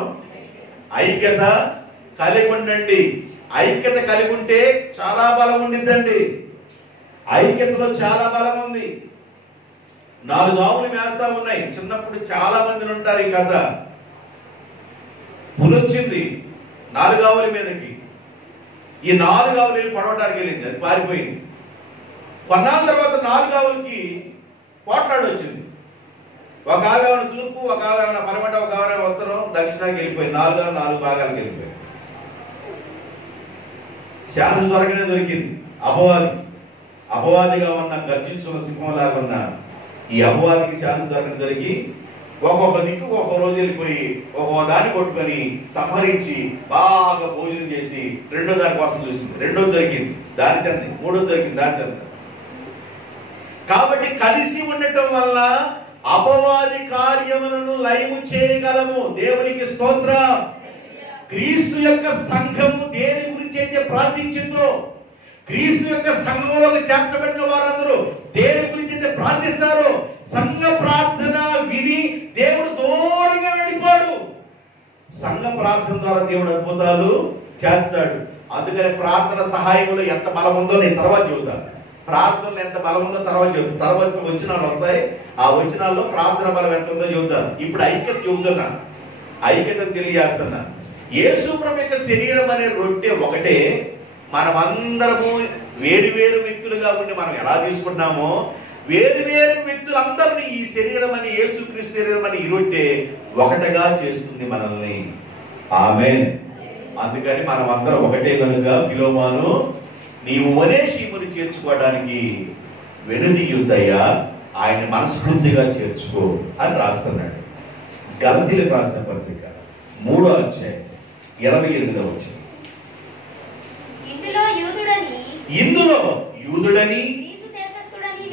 ఐక్యత కలిగి ఉండండి. ఐక్యత కలిగి ఉంటే చాలా బలం ఉండిద్దండి. ఐక్యతలో చాలా బలం ఉంది. 4 ఆవులు మేస్తా ఉన్నాయి. చిన్నప్పుడు చాలా మంది ఉంటారు. ఈ కథ పులొచ్చింది 4 ఆవుల మీదకి. ఈ 4 ఆవులు వెళ్ళి పడవటానికి వెళ్ళింది, అది పారిపోయింది. కొన్నాళ్ళ తర్వాత 4 ఆవులకి పోట్లాడు వచ్చింది. ఒక ఆవేమన తూర్పు, ఒక ఆవేమన పరమట, ఒక ఆవేమన ఉత్తరం, దక్షిణానికి వెళ్ళిపోయింది. 4 ఆవులు 4 భాగాలకు వెళ్ళిపోయింది. శాంతి దొరికింది అపవాదిగా ఉన్న గర్జించున్న సింహంలాగా ఉన్న ఈ అపవాదికి శాంతి దొరికి ఒక్కొక్క దిక్కు ఒక్కొక్క రోజు వెళ్ళిపోయి ఒక్కొక్క దాన్ని కొట్టుకొని సంహరించి బాగా భోజనం చేసి రెండో దాని కోసం చూసింది. రెండోది దొరికింది, దాని తింది. మూడోది దొరికింది, దాని తింది. కాబట్టి కలిసి ఉండటం వల్ల అపవాది కార్యములను లయము చేయగలము. దేవునికి స్తోత్రం. క్రీస్తు యొక్క సంఘము దేని గురించి అయితే ప్రార్థించిందో, క్రీస్తు యొక్క సంఘంలోకి చేర్చబడిన వారందరూ దేని గురించి అయితే ప్రార్థిస్తారో సంఘ ప్రార్థన విని దేవుడు దూరంగా వెళ్ళిపోడు. సంఘ ప్రార్థన ద్వారా దేవుడు అద్భుతాలు చేస్తాడు. అందుకని ప్రార్థన సహాయంలో ఎంత బలం ఉందో నేను తర్వాత చెబుతాను. ప్రార్థనలో ఎంత బలం ఉందో తర్వాత చెబుతాను. తర్వాత వచనాలు వస్తాయి, ఆ వచనాల్లో ప్రార్థన బలం ఎంత ఉందో చెబుతాను. ఇప్పుడు ఐక్యత చెబుతున్నా, ఐక్యత తెలియజేస్తున్నా. యేసు ప్రభు యొక్క శరీరం అనే రొట్టె ఒకటే. మనమందరము వేరు వేరు వ్యక్తులుగా ఉండి మనం ఎలా తీసుకుంటున్నామో వేరు వేరు వ్యక్తులందరినీ ఈ శరీరం అని యేసుక్రీస్తు శరీరం అని ఈ రొట్టె ఒకటిగా చేస్తుంది మనల్ని. ఆమేన్. అందుకని మనం అందరం ఒకటే కనుక ఫిలోమోను, నీవు ఒనేసిమును చేర్చుకోవడానికి వెనుదీయుద్దయ్యా, ఆయన మనస్ఫూర్తిగా చేర్చుకో అని రాస్తున్నాడు. గలతీయులకు రాసిన పత్రిక 3వ అధ్యాయం 28వ వచనం. ఇందులో యూదుడని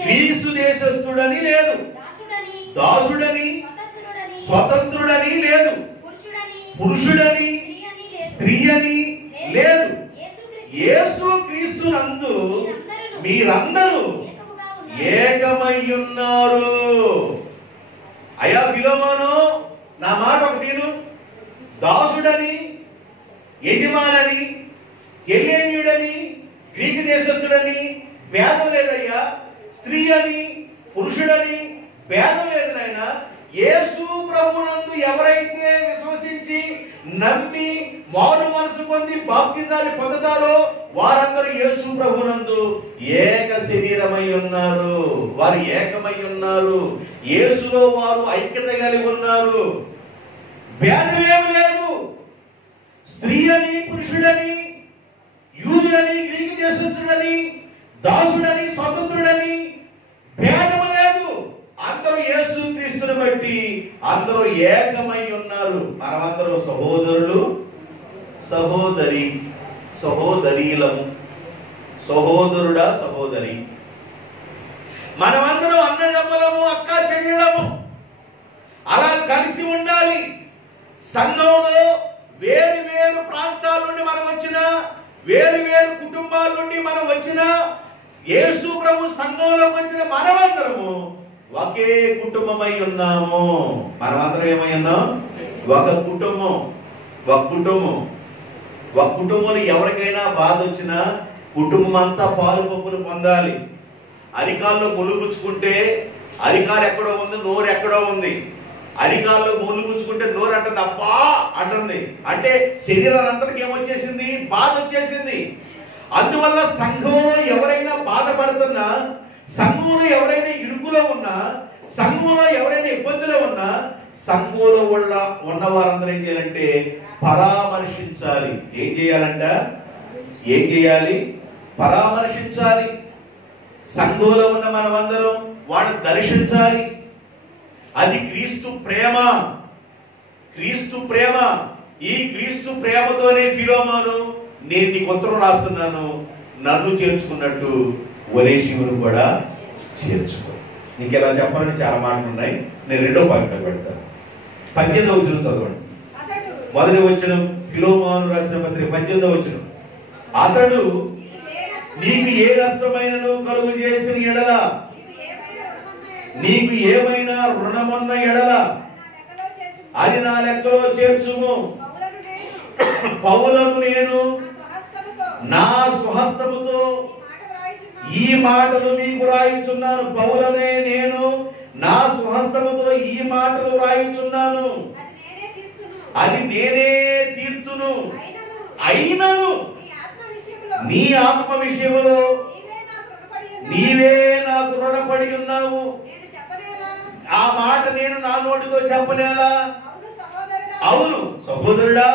గ్రీసు దేశస్థుడని లేదు, దాసుడని స్వతంత్రుడని లేదు, పురుషుడని స్త్రీ అని లేదు, యేసు క్రీస్తునందు మీరందరూ ఏకమై ఉన్నారు. అయ్యా ఫిలోమోను, నా మాట ఒకటిను. దాసుడని, యజమానని, హెలేనీయుడని, గ్రీకు దేశస్థుడని భేదం లేదయ్యా. స్త్రీ అని, పురుషుడని భేదం లేదు నాయనా. యేసు ప్రభునందు ఎవరైతే విశ్వసించి నమ్మి మారు మనసు పొంది బాప్తిజాలు పొందుతారో వారందరూ యేసు ప్రభునందు ఏక శరీరమై ఉన్నారు. వారు ఏకమై ఉన్నారు. యేసులో వారు ఐక్యత కలిగి ఉన్నారు. భేదమేమి లేదు. స్త్రీ అని, పురుషుడని, యూదుడని, గ్రీకు దేశస్థుడని, దాసుడని, స్వతంత్రుడని భేదము లేదు. అందరూ యేసు క్రీస్తుని బట్టి అందరూ ఏకమై ఉన్నారు. మనమందరూ సహోదరులు, సహోదరీలము, సహోదరుడా, సహోదరి. మనమందరం అన్నదమ్ములము, అక్క చెల్లెలము. అలా కలిసి ఉండాలి. సంఘంలో వేరు వేరు ప్రాంతాల నుండి మనం వచ్చిన, వేరు వేరు కుటుంబాల నుండి మనం వచ్చిన, యేసు ప్రభు సంఘంలోకి వచ్చిన మనమందరము ఒకే కుటుంబమై ఉన్నాము. మనమందరం ఏమై ఉన్నాం? ఒక కుటుంబం. ఒక కుటుంబంలో ఎవరికైనా బాధ వచ్చినా కుటుంబం అంతా పాలు పప్పులు పొందాలి. అరికాల్లో ములుగుచ్చుకుంటే అరికాలు ఎక్కడో ఉంది, నోరు ఎక్కడో ఉంది. అరికాల్లో ములుగుచ్చుకుంటే నోరు అంటుంది అబ్బా అంటుంది. అంటే శరీరాలందరికీ ఏమొచ్చేసింది? బాధ వచ్చేసింది. అందువల్ల సంఘంలో ఎవరైనా బాధపడుతున్నా, సంఘంలో ఎవరైనా ఇరుకులో ఉన్నా, సంఘంలో ఎవరైనా ఇబ్బందులో ఉన్నా, సంఘంలో ఉన్న వారందరూ ఏం చేయాలంటే పరామర్శించాలి. ఏం చేయాలి? పరామర్శించాలి. సంఘంలో ఉన్న మనమందరం వాడిని దర్శించాలి. అది క్రీస్తు ప్రేమ. ఈ క్రీస్తు ప్రేమతోనే ఫిలోమోను, నేను నీకు ఉత్తరం రాస్తున్నాను, నన్ను చేర్చుకున్నట్టు ఒనేసిమును కూడా చేర్చుకో. ఇంకెలా చెప్పాలని చాలా మాటలు ఉన్నాయి. నేను రెండో పాయింట్లో పెడతాను. 18వ వచనం చదవండి. మొదటి వచనం ఫిలోమోను రాసిన పత్రిక 18వ వచనం. అతడు నీకు ఏ నష్టమైనను కలుగు చేసిన ఎడల, నీకు ఏమైనా రుణమున్న ఎడల అది నా లెక్కలో చేర్చుము. పౌలను నేను నా స్వహస్తముతో ఈ మాటలు మీకు రాయించున్నాను. పౌలనే నేను నా స్వహస్తముతో ఈ మాటలు రాయించున్నాను. అది నేనే తీర్చును. అయినను నీ ఆత్మ విషయంలో నీవే నాకు రుణపడి ఉన్నావు. ఆ మాట నేను నా నోటితో చెప్పనేలా? అవును సహోదరుడా,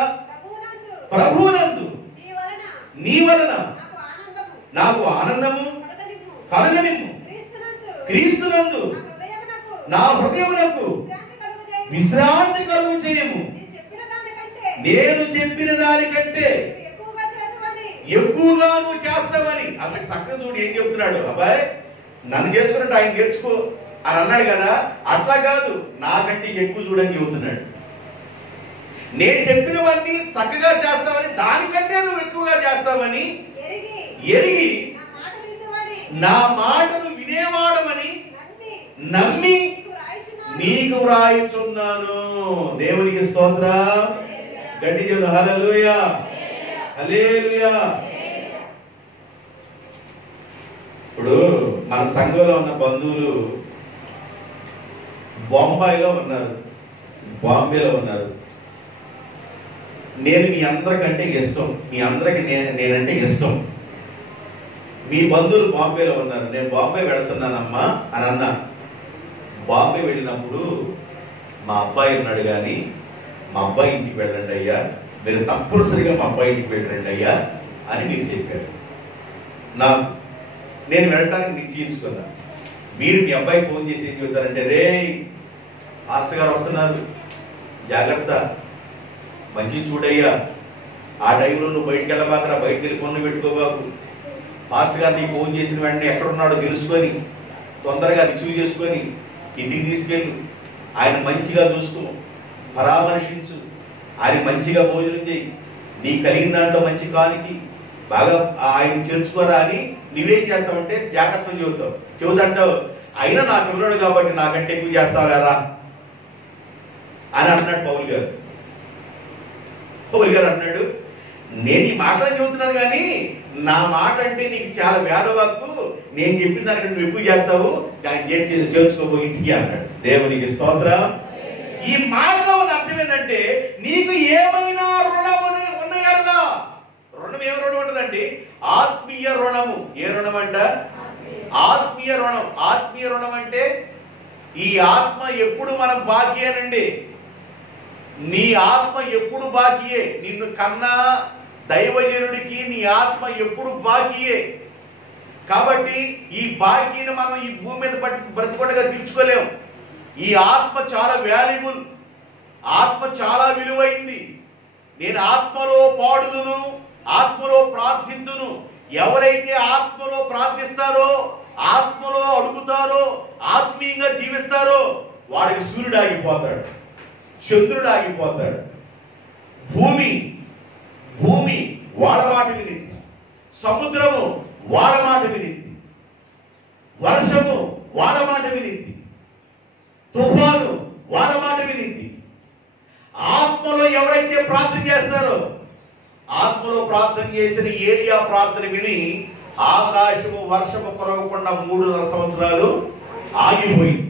ప్రభువునందు నీ వలన నాకు ఆనందము కలగనిమ్ము. క్రీస్తునందు నా హృదయమునకు విశ్రాంతి కలుగు చేయము. నేను చెప్పిన దానికంటే ఎక్కువగా నువ్వు చేస్తావని. అసలు చక్కగా చూడు ఏం చెప్తున్నాడు. అబ్బాయి నన్ను చేర్చుకున్నట్టు ఆయన చేర్చుకో అని అన్నాడు కదా. అట్లా కాదు, నాకంటే ఎక్కువ చూడని చెబుతున్నాడు. నేను చెప్పినవన్నీ చక్కగా చేస్తావని, దానికంటే నువ్వు ఎక్కువగా చేస్తావని ఎరిగి నా మాటను వినేవాడమని నమ్మి నీకు వ్రాయిచున్నాను. దేవునికి స్తోత్రం. గట్టి చెబుదాం హల్లెలూయా, హల్లెలూయా. ఇప్పుడు మన సంఘంలో ఉన్న బంధువులు బాంబేలో ఉన్నారు. నేను మీ అందరికంటే ఇష్టం, మీ అందరికి నేనంటే ఇష్టం. మీ బంధువులు బాంబేలో ఉన్నారు, నేను బాంబే వెళుతున్నానమ్మా అని అన్నా. బాంబే వెళ్ళినప్పుడు మా అబ్బాయి ఉన్నాడు కానీ మా అబ్బాయి ఇంటికి వెళ్ళండి అయ్యా, మీరు తప్పనిసరిగా మా అబ్బాయి ఇంటికి వెళ్ళండి అయ్యా అని మీరు చెప్పారు. నేను వెళ్ళటానికి నిశ్చయించుకున్నా. మీరు మీ అబ్బాయికి ఫోన్ చేసి ఏం చెబుతారంటే, రే మాస్టర్ గారు వస్తున్నారు, జాగ్రత్త, మంచి చూడయ్యా, ఆ టైంలో నువ్వు బయటికి వెళ్ళబాకరా, బయటకు వెళ్ళి పనులు పెట్టుకోబాకు, పాస్టర్ గారు నీకు ఫోన్ చేసిన వెంటనే ఎక్కడున్నాడో తెలుసుకొని తొందరగా రిసీవ్ చేసుకొని ఇంటికి తీసుకెళ్ళు, ఆయన మంచిగా చూసుకో, పరామర్శించు, ఆయన మంచిగా భోజనం చేయి, నీ కలిగిన దాంట్లో మంచి కానికి బాగా ఆయన చేర్చుకోరా అని నువ్వేం చేస్తావంటే జాగ్రత్తలు చెబుతావు. అయినా నాకు ఉన్నాడు కాబట్టి నాకంటే ఎక్కువ చేస్తావు కదా అని అన్నాడు పౌలు గారు. పౌలు గారు అన్నాడు, నేను ఈ మాటలు చెబుతున్నాను కానీ నా మాట అంటే నీకు చాలా వేదవాక్కు, నేను చెప్పిన దానికి నువ్వు ఎక్కువ చేస్తావు, చేర్చుకోబో ఇంటికి అన్నాడు. దేవునికి స్తోత్రం. ఈ మాటలో ఉన్న అర్థం ఏంటంటే నీకు ఏమైనా రుణం ఉన్నాయడదా. రుణం ఏం రుణం ఉంటుందండి? ఆత్మీయ రుణము. ఏ రుణం అంట? ఆత్మీయ రుణం. ఆత్మీయ రుణం అంటే ఈ ఆత్మ ఎప్పుడు మనం బాకీయేనండి. నీ ఆత్మ ఎప్పుడు బాకీయే. నిన్ను కన్నా దైవజనుడికి నీ ఆత్మ ఎప్పుడు బాకీయే. కాబట్టి ఈ బాకీని మనం ఈ భూమి మీద బ్రతికొండగా తీర్చుకోలేము. ఈ ఆత్మ చాలా వాల్యుబుల్, ఆత్మ చాలా విలువైంది. నేను ఆత్మలో పాడుదును, ఆత్మలో ప్రార్థించును. ఎవరైతే ఆత్మలో ప్రార్థిస్తారో, ఆత్మలో అడుగుతారో, ఆత్మీయంగా జీవిస్తారో వాడికి సూర్యుడు ఆగిపోతాడు, చంద్రుడు ఆగిపోతాడు. భూమి వాళ్ళ మాట వినింది, సముద్రము వాళ్ళ మాట వినింది, వర్షము వాళ్ళ మాట వినింది, తుఫాను వాళ్ళ మాట వినింది. ఆత్మలో ఎవరైతే ప్రార్థన చేస్తారో, ఆత్మలో ప్రార్థన చేసిన ఏలియా ప్రార్థన విని ఆకాశము వర్షము కురవకుండా 3.5 సంవత్సరాలు ఆగిపోయింది.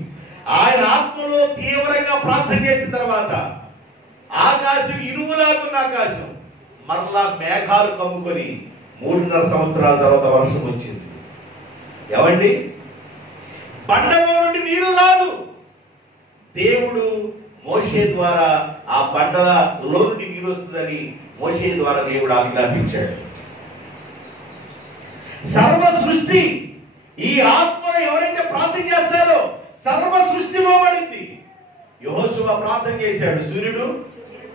ఆయన ఆత్మలో తీవ్రంగా ప్రార్థన చేసిన తర్వాత ఆకాశం ఇనుములాగున్న ఆకాశం మరలా మేఘాలు కమ్ముకొని 3.5 సంవత్సరాల తర్వాత వర్షం వచ్చింది. ఏమండి? బండలో నుండి నీరు రాదు. దేవుడు మోషే ద్వారా ఆ బండలో నుండి నీరు వస్తుందని మోషే ద్వారా దేవుడు ఆజ్ఞాపించాడు. సర్వ సృష్టి ఈ ఆత్మలో ఎవరైతే ప్రార్థన చేస్తారో సర్వ సృష్టి లోబడింది. యెహోషువ ప్రార్థన చేశాడు, సూర్యుడు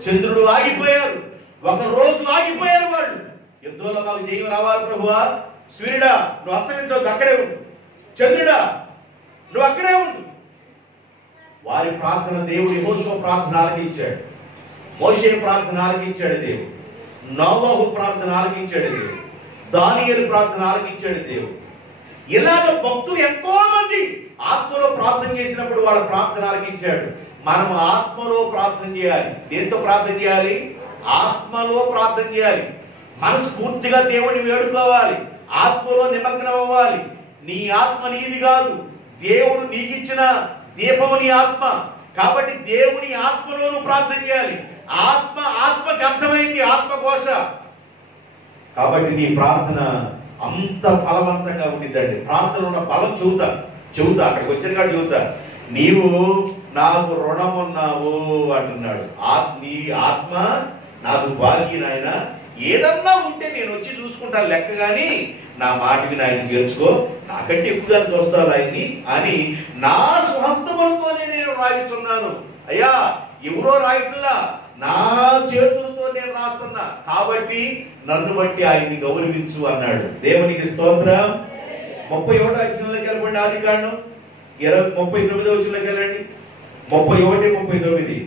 చంద్రుడు ఆగిపోయారు. ఒక రోజు ఆగిపోయారు వాళ్ళు. యుద్ధంలో మాకు జయం రావాలి ప్రభువా, సూర్యుడా నువ్వు అస్తమించవద్దు, అక్కడే ఉండు, చంద్రుడా నువ్వు అక్కడే ఉండు. వారి ప్రార్థన దేవుడు యెహోషువ ప్రార్థన ఆలకించాడు, మోషే ప్రార్థన ఆలకించాడు దేవుడు, నోవహు ప్రార్థన ఆలకించాడు దేవుడు, దానియేలు ప్రార్థన ఆలకించాడు దేవుడు. ఇలాగ భక్తులు ఎంతో మంది ఆత్మలో ప్రార్థన చేసినప్పుడు వాళ్ళ ప్రార్థన ఆలకించాడు. మనం ఆత్మలో ప్రార్థన చేయాలి. దేంతో ప్రార్థన చేయాలి? ఆత్మలో ప్రార్థన చేయాలి. మనస్ఫూర్తిగా దేవుడిని వేడుకోవాలి, ఆత్మలో నిమగ్నం అవ్వాలి. నీ ఆత్మ నీది కాదు, దేవుడు నీకిచ్చిన దీపము నీ ఆత్మ. కాబట్టి దేవుని ఆత్మలోనూ ప్రార్థన చేయాలి. ఆత్మకి అర్థమైంది ఆత్మకోశ. కాబట్టి నీ ప్రార్థన అంత ఫలవంతంగా ఉండిద్దండి. ప్రార్థనలో ఉన్న బలం చెబుతా అక్కడికి వచ్చిన కాదు చెబుతా. నీవు నాకు రుణం ఉన్నావు అంటున్నాడు. నీ ఆత్మ నాకు బాకీ నాయన, ఏదన్నా ఉంటే నేను వచ్చి చూసుకుంటాను లెక్క, కానీ నా మాటకి నాయన చేర్చుకో, నాకంటే ఎక్కువగా చూస్తావు ఆయన్ని అని నా స్వహస్తములతోనే నేను రాయిస్తున్నాను. అయ్యా ఎవరో రాయట్లా, నా చేతులతో నేను రాస్తున్నా, కాబట్టి నన్ను బట్టి ఆయన్ని గౌరవించు అన్నాడు. దేవునికి స్తోత్రం. 31వ వచనంలోకి వెళ్ళండి. ఆదికాండం 39వ వచనంలోకి వెళ్ళండి. 31, 39.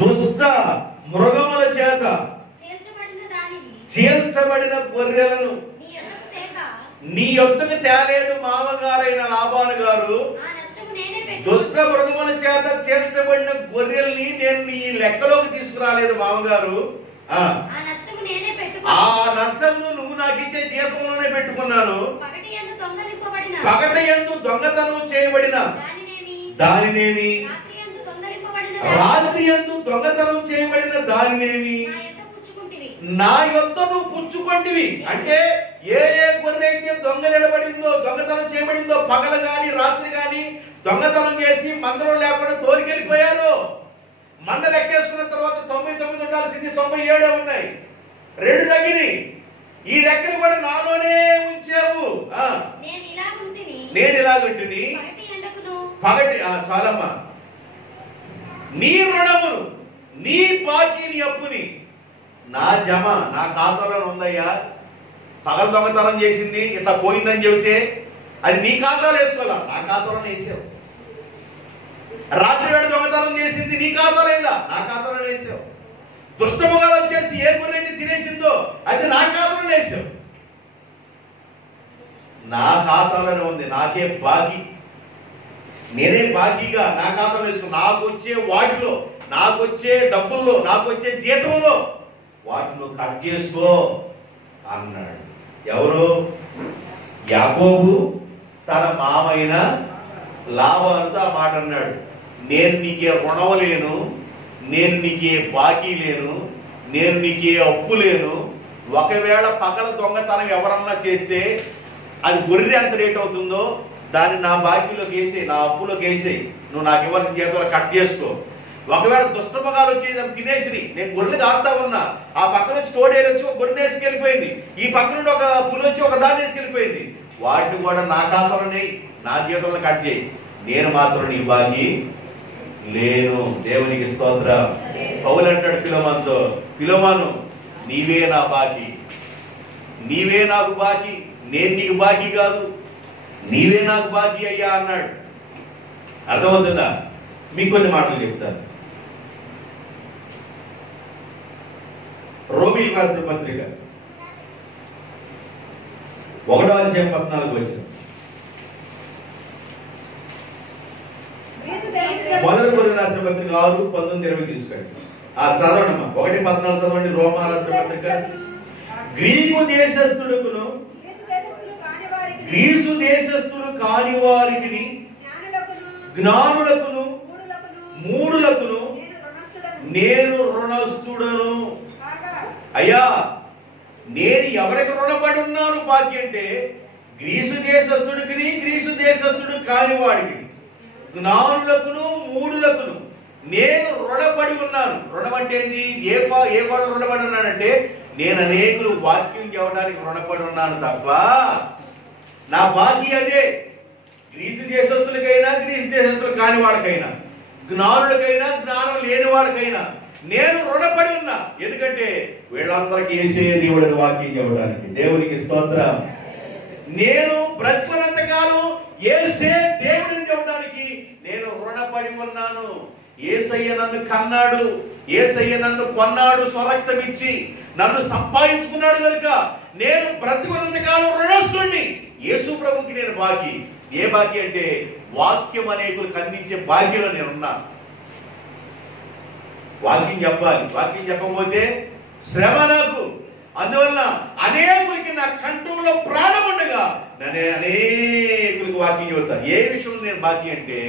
దుష్ట మృగముల చేత చీల్చబడిన గొర్రెలను నీ యొద్దకు తేలేదు మామగారైన లాబాను గారు. దుష్ట మృగముల చేత చీల్చబడిన గొర్రెల్ని నేను నీ లెక్కలోకి తీసుకురాలేదు మామగారు. ఆ నష్టము నువ్వు నాకు ఇచ్చే జీతంలోనే పెట్టుకున్నాను. పగట యందు దొంగతనం చేయబడిన దానినేమి, రాత్రి యందు దొంగతనం చేయబడిన దానినేమి నా యొద్ద నువ్వు పుచ్చుకొంటివి. అంటే ఏ గొర్రె అయితే దొంగతనం చేయబడిందో పగలు గాని రాత్రి గాని దొంగతనం చేసి మందలో లేకుండా తోలికెళ్ళిపోయారు. మంద లెక్కేసుకున్న తర్వాత 99 ఉండాల్సింది 97 ఉన్నాయి, 2 తగ్గింది. ఈ లెక్కను కూడా నాలోనే ఉంచావు. నేను ఇలాగుంటుని పగటి చాలమ్మా. నీ రుణమును నీ బాకీ నీ అప్పుని నా జమ నా ఖాతాలో ఉందయ్యా. పగల దొంగతనం చేసింది ఇట్లా పోయిందని చెబితే అది నీ ఖాతాలో వేసుకోవాలా, నా ఖాతాలో వేసావు. రాత్రి వేళ దొంగతనం చేసింది నీ ఖాతాలో వేయలా, నా ఖాతాలో వేసావు. దుష్టముగాలు వచ్చేసి ఏ గురైతే తినేసిందో అది నా ఖాతాలో వేసావు. నా ఖాతాలోనే ఉంది, నాకే బాకీ. నేనే బాకీగా నా ఖాతాలో వేసుకున్నా. నాకు వచ్చే వాటిలో, నాకు వచ్చే డబ్బుల్లో, నాకు వచ్చే జీతంలో వాటిలో కట్ చేసుకో అన్నాడు. ఎవరు? యాకోబు తన మామైన లాబానుతో ఆ మాట అన్నాడు. నేను నీకే రుణం లేను, నేను నీకే బాకీ లేను, నేను నీకే అప్పు లేను. ఒకవేళ పగల దొంగతనం ఎవరన్నా చేస్తే అది గొర్రె ఎంత రేట్ అవుతుందో దాన్ని నా బాకీలోకి వేసేయి, నా అప్పులోకి వేసేయి. నువ్వు నాకు ఇవ్వాల్సిన జీతంలో కట్ చేసుకో. ఒకవేళ దుష్టమగాలు వచ్చేది అని తినేసి నేను గొర్రెలు కాస్తా ఉన్నా, ఆ పక్క నుంచి తోడేలు వచ్చి ఒక గొర్రెని వేసుకెళ్ళిపోయింది, ఈ పక్క నుండి ఒక పులి వచ్చి ఒక దాన్ని వేసుకెళ్ళిపోయింది. వాటిని కూడా నా ఖాతాలోనే నా జీతంలో కట్ చేయి. నేను మాత్రం నీ బాకీ లేను. దేవునికి స్తోత్రం. పౌలు అంటాడు ఫిలోమానుతో, ఫిలోమాను నీవే నా బాకీ, నీవే నాకు బాకీ, నేను నీకు బాకీ కాదు, నీవే నాకు బాకీ అయ్యా అన్నాడు. అర్థమవుతుందా? మీకు కొన్ని మాటలు చెప్తాను. రోమీయులకు రాసిన పత్రిక 1:14 మొదటి కొరింథీయులకు రాసిన పత్రిక 6:19-20 తీసుకోండి. ఆ చదవండి, 1:14 చదవండి. రోమా రాసిన పత్రిక. గ్రీకు దేశస్థుడుకును గ్రీసు దేశస్థులు కాని వారికి జ్ఞానులకును మూఢులకును నేను రుణస్థుడను. అయ్యా నేను ఎవరికి రుణపడి ఉన్నాను బాకీ అంటే గ్రీసు దేశస్థుడికి, గ్రీసు దేశస్థుడు కాని వాడికి, జ్ఞానులకును మూఢులకును నేను రుణపడి ఉన్నాను. రుణం అంటే ఏ వాళ్ళు రుణపడి ఉన్నానంటే నేను అనేకులు వాక్యం చెప్పడానికి రుణపడి ఉన్నాను తప్ప నా బాకీ అదే. గ్రీసు దేశస్తులకైనా, గ్రీసు దేశస్తులు కాని వాళ్ళకైనా, జ్ఞానులకైనా, జ్ఞానం లేని వాళ్ళకైనా నేను రుణపడి ఉన్నా. ఎందుకంటే వీళ్ళందరికీ యేసే దేవుడిని వాక్యం చెప్పడానికి. దేవునికి స్తోత్రం. నేను బ్రతుకున్నంత కాలం యేసే దేవుడిని చెప్పడానికి నేను రుణపడి ఉన్నాను. యేసయ్య నన్ను కన్నాడు, యేసయ్య నన్ను కొన్నాడు, స్వరక్తం ఇచ్చి నన్ను సంపాదించుకున్నాడు కనుక నేను బ్రతుకున్నంత కాలం రుణస్తుడిని. యేసు ప్రభుకి నేను బాకీ. ఏ బాకీ అంటే వాక్యం అనేకులకు అందించే బాకీలో నేనున్నా. వాక్యం చెప్పాలి, వాక్యం చెప్పకపోతే శ్రమ నాకు. అందువల్ల అనేకులకి నా కంట్రోల్లో ప్రాణం ఉండగా నేను అనేకులకి వాక్యం చెబుతాను. ఏ విషయంలో నేను బాకీ అంటే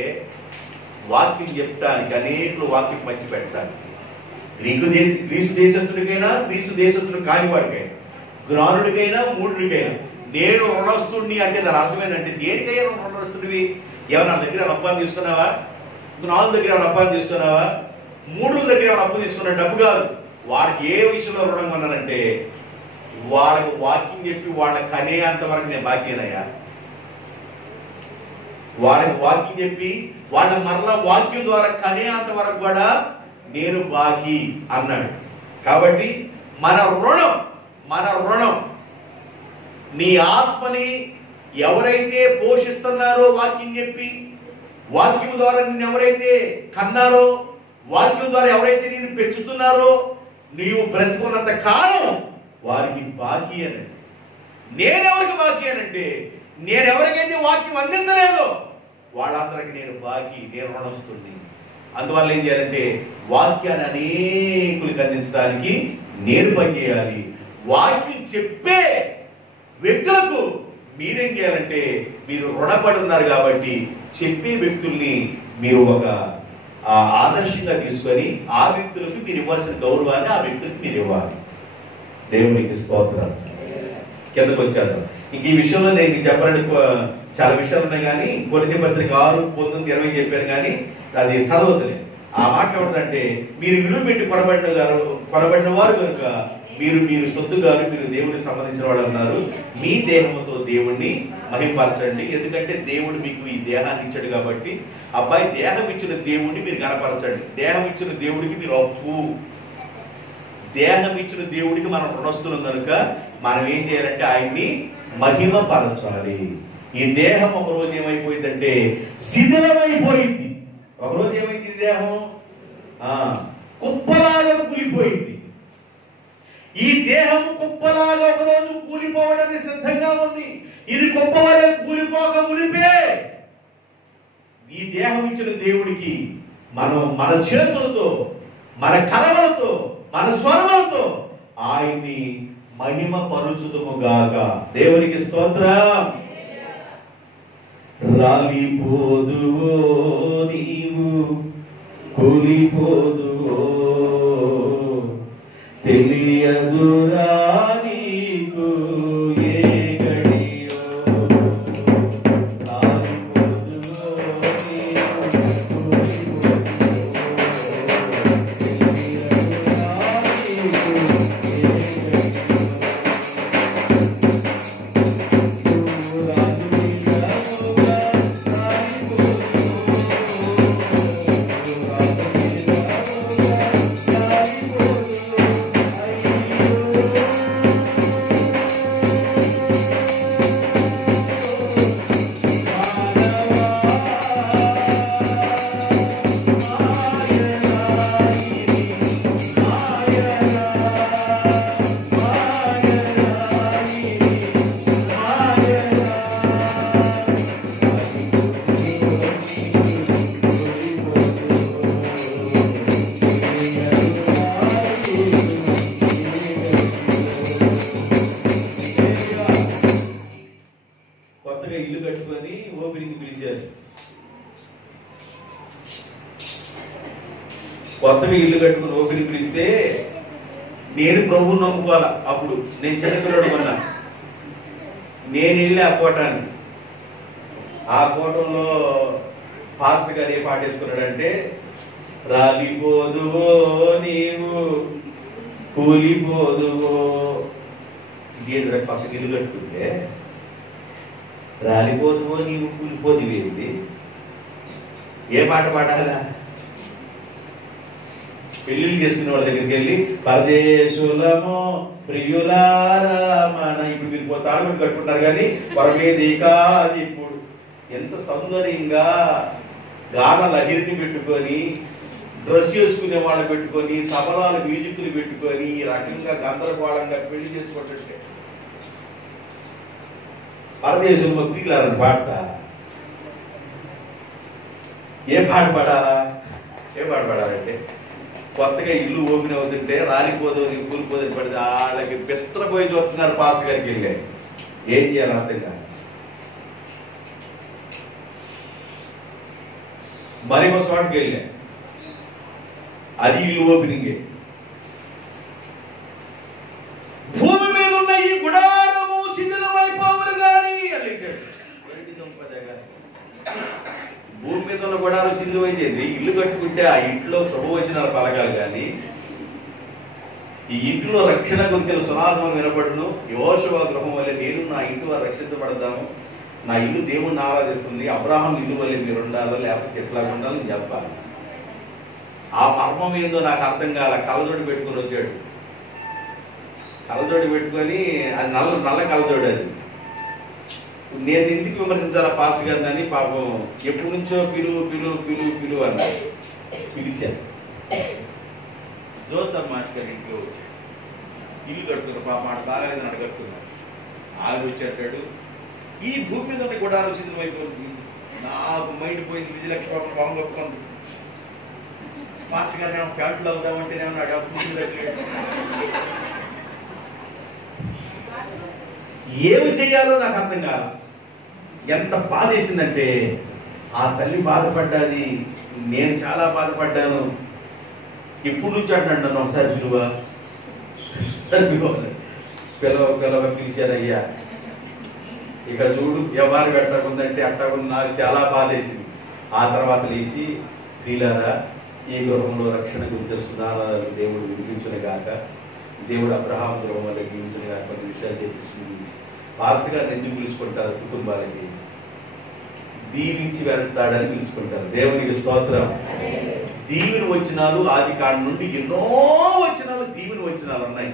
వాక్యం చెప్తానికి, అనేకులు వాక్యం పంచి పెట్టడానికి. గ్రీసు దేశస్తుడికైనా, గ్రీసు దేశస్తుడు కాని వాడికైనా, జ్ఞానుడికైనా, మూఢుడికైనా నేను రుణస్తుడిని. అంటే దాని అర్థం ఏంటంటే దేనికైనా రుణస్తుడివి? ఏమన్నా నా దగ్గర అప్పాన్ని తీసుకున్నావా? జ్ఞానుల దగ్గర అప్పాన్ని తీసుకున్నావా? మూడుల దగ్గర అప్పు తీసుకున్న డబ్బు కాదు. వాడికి ఏ విషయంలో రుణం కొన్నానంటే వాళ్ళకు వాక్యం చెప్పి వాళ్ళకి కనే అంతవరకు నేను బాకీనయ్యా. వాళ్ళకి వాక్యం చెప్పి వాళ్ళ మరలా వాక్యం ద్వారా కనే అంతవరకు కూడా నేను బాకీ అన్నాడు. కాబట్టి మన రుణం నీ ఆత్మని ఎవరైతే పోషిస్తున్నారో వాక్యం చెప్పి, వాక్యం ద్వారా నిన్ను ఎవరైతే కన్నారో, వాక్యం ద్వారా ఎవరైతే నిన్ను పెంచుతున్నారో, నీవు బ్రతుకున్నంత కాలం వారికి బాకీ అనండి. నేనెవరికి బాకీ అనంటే నేనెవరికైతే వాక్యం అందించలేదో వాళ్ళందరికీ నేను బాకీ, నేను రుణస్తుడిని. అందువల్ల ఏం చేయాలంటే వాక్యాన్ని అనేకులకు అందించడానికి నేను పనిచేయాలి. వాక్యం చెప్పే వ్యక్తులకు మీరేం చేయాలంటే మీరు రుణపడి ఉన్నారు కాబట్టి చెప్పే వ్యక్తుల్ని మీరు ఒక ఆదర్శంగా తీసుకొని ఆ వ్యక్తులకు మీరు ఇవ్వాల్సిన గౌరవాన్ని ఆ వ్యక్తులకు మీరు ఇవ్వాలి. దేవునికి స్తోత్రం. కిందకు వచ్చారు. ఇంక ఈ విషయంలో నేను చెప్పాలని చాలా విషయాలు ఉన్నాయి కానీ కొరింథీ పత్రిక 6:19-20 చెప్పాను కానీ అది చదవద్దులే. ఆ మాట ఏమిటంటే మీరు విలువ పెట్టి కొనబడిన వారు కనుక మీరు సొత్తు గారు, మీరు దేవునికి సంబంధించిన వాడు అన్నారు. మీ దేహముతో దేవుణ్ణి మహిమపరచండి. ఎందుకంటే దేవుడు మీకు ఈ దేహాన్ని ఇచ్చాడు కాబట్టి, అబ్బాయి దేహం ఇచ్చిన దేవుడిని మీరు కనపరచండి. దేహం ఇచ్చిన దేవుడికి మీరు అప్పు, దేహం ఇచ్చిన దేవుడికి మనం రుణస్తులం కనుక మనం ఏం చేయాలంటే ఆయన్ని మహిమపరచాలి. ఈ దేహం ఒక రోజు ఏమైపోయిందంటే శిథిలమైపోయింది. ఒకరోజు ఏమైంది? ఈ దేహం కుప్పలాగా కూలిపోయింది. ఈ దేహం కుప్పలాగా ఒకరోజు కూలిపోవడానికి సిద్ధంగా ఉంది. ఇది కుప్పవలే కూలిపోక మునిపే ఈ దేహం ఇచ్చిన దేవుడికి మనం మన చేతులతో, మన కరవలతో, మన స్వరములతో ఆయన్ని మహిమ పరుచుదుముగాక. దేవునికి స్తోత్రం. రాలిపోదువో నీవు, కూలిపోదువో, తెలియదురా నీకు ఏ గడియో. రాలిపోదువో నీవు, కూలిపోదువో, తెలియదురా నీకు ఏ గడియో. కొత్తగా ఇల్లు కట్టుకొని ఓపెనింగ్ పిలిచారు. కొత్తగా ఇల్లు కట్టుకుని ఓపెనింగ్ పిలిస్తే నేను ప్రభువుని నమ్ముకోవాలా. అప్పుడు నేను చిన్నపిల్లడు అన్నా. నేను వెళ్ళి ఆ కోటానికి, ఆ కోటంలో పాస్టర్ గారు ఏ పాట వేసుకున్నాడంటే, రాలిపోదువో నీవు, కూలిపోదువో. నేను పక్కకి ఇల్లు కట్టుకుంటే రాలిపోదువో నీవు, కూలిపోదువేంది? ఏ పాట పాడాలా? పెళ్లిళ్ళు చేసుకునే వాళ్ళ దగ్గరికి వెళ్ళి పరదేశులము ప్రియులారా మన, ఇప్పుడు మీరు తాడుబడి కట్టుకుంటారు కానీ పరమేది కాదు. ఇప్పుడు ఎంత సౌందర్యంగా గాన లగిరిని పెట్టుకొని, డ్రెస్ చేసుకునే వాళ్ళు పెట్టుకొని, తబలాలు మ్యూజిక్లు పెట్టుకొని ఈ రకంగా గందరగోళంగా పెళ్లి చేసుకుంటుంటే పరదేశంలో ప్రియులారని పాట. ఏ పాట పాడాలా? ఏ పాట పాడాలంటే, కొత్తగా ఇల్లు ఓపెన్ అవుతుంటే రాలిపోదు నీకు, కూలిపోదని పడితే వాళ్ళకి బిస్త్రపోయి చూస్తున్నారు. పాస్టర్ గారికి వెళ్ళే ఏం చేయాలి అర్థం కాదు. మరి ఒక చోటుకి వెళ్ళా, అది ఇల్లు ఓపెనింగే. భూమి మీద ఉన్న ఈ గుడారము శిథిలమైపోవును గాని అల్లించాడు. భూమి మీద ఉన్న గుడారం శిథిలమైంది. ఇల్లు కట్టుకుంటే ఆ ఇంట్లో శుభవచనాలు పలకాలి కానీ, ఈ ఇంట్లో రక్షణ గురించిన సునాదం వినపడును. యెహోషువ గృహం వల్ల నేను నా ఇంటి వారు రక్షించబడతాము, నా ఇల్లు దేవుణ్ణి ఆరాధిస్తుంది, అబ్రాహాం ఇల్లు వల్ల మీరు ఉండాలో లేకపోతే ఎట్లా ఉండాలని చెప్పాలి. ఆ మర్మం ఏందో నాకు అర్థం కాల. కళ్ళజోడు పెట్టుకొని వచ్చాడు. కళ్ళజోడు పెట్టుకొని, అది నల్ల కళ్ళజోడు. అది నేను ఇంటికి విమర్శించాలా పాస్టర్ గారిని అని, పాపం ఎప్పటి నుంచో పిలువు అన్నారు. పిలిచాను. జోసఫ్ మాస్టర్ గారి ఇంట్లో వచ్చాడు. ఇల్లు కడుతున్నారు. పాప మాట బాగాలేదని అడగడుతున్నారు. ఆవిడ వచ్చాడు, ఈ భూమి మీద కూడా ఆలోచన అయిపోతుంది. నాకు మైండ్ పోయింది. విజయలక్ష్మి పాపం కప్పుకుంది. మాస్టర్ గారు నేను ప్యాంట్లు అవుదామంటే నేను కూర్చుండట్లేదు. ఏమి చేయాలో నాకు అర్థం కాదు. ఎంత బాధ వేసిందంటే, ఆ తల్లి బాధపడ్డాది, నేను చాలా బాధపడ్డాను. ఇప్పుడు నుంచి అంటున్నాను, ఒకసారి పిలవ పిలిచారయ్యా, ఇక చూడు ఎవరు పెట్టకుందంటే అట్టకుండా నాకు చాలా బాధ వేసింది. ఆ తర్వాత లేచి, ప్రియులారా ఈ గృహంలో రక్షణ గురించి సునాదాలు దేవుడు వినిపించిన గాక, దేవుడు అబ్రహాం గృహం వల్ల జీవించిన గాక, కొన్ని విషయాలు చెప్పి పాస్టర్ గారిని ఎందుకు పిలుచుకుంటారు? కుటుంబానికి దీవించి వెళ్తాడని పిలుచుకుంటారు. దేవునికి స్తోత్రం. దీవెన వచనాలు ఆది కాండం నుండి ఎన్నో వచనాలు దీవెన వచనాలు ఉన్నాయి.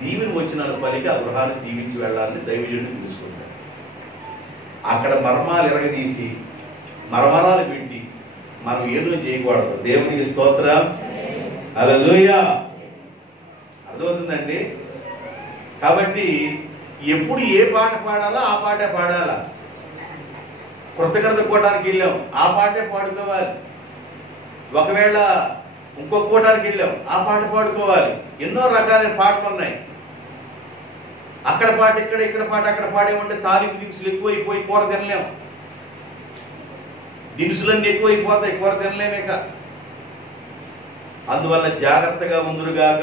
దీవెన వచనాలు పలికి ఆ గృహాన్ని దీవించి వెళ్ళాలని దైవజనుడిని పిలుచుకుంటారు. అక్కడ మర్మాలు ఎరగదీసి మర్మరాలు పెట్టి మనం ఏదో చేయకూడదు. దేవునికి స్తోత్రం. హల్లెలూయా. అర్థమవుతుందండి? కాబట్టి ఎప్పుడు ఏ పాట పాడాలో ఆ పాటే పాడాలా. కృతజ్ఞత కోటానికి వెళ్ళాం, ఆ పాటే పాడుకోవాలి. ఒకవేళ ఇంకొక కోటానికి వెళ్ళాం, ఆ పాట పాడుకోవాలి. ఎన్నో రకాలైన పాటలు ఉన్నాయి. అక్కడ పాట ఇక్కడ పాట అక్కడ పాడే ఉంటే తాలింపు దినుసులు ఎక్కువైపోయి కూర తినలేం. దినుసులన్నీ ఎక్కువైపోతాయి, కూర తినలేమేక. అందువల్ల జాగ్రత్తగా ఉందురుగాక.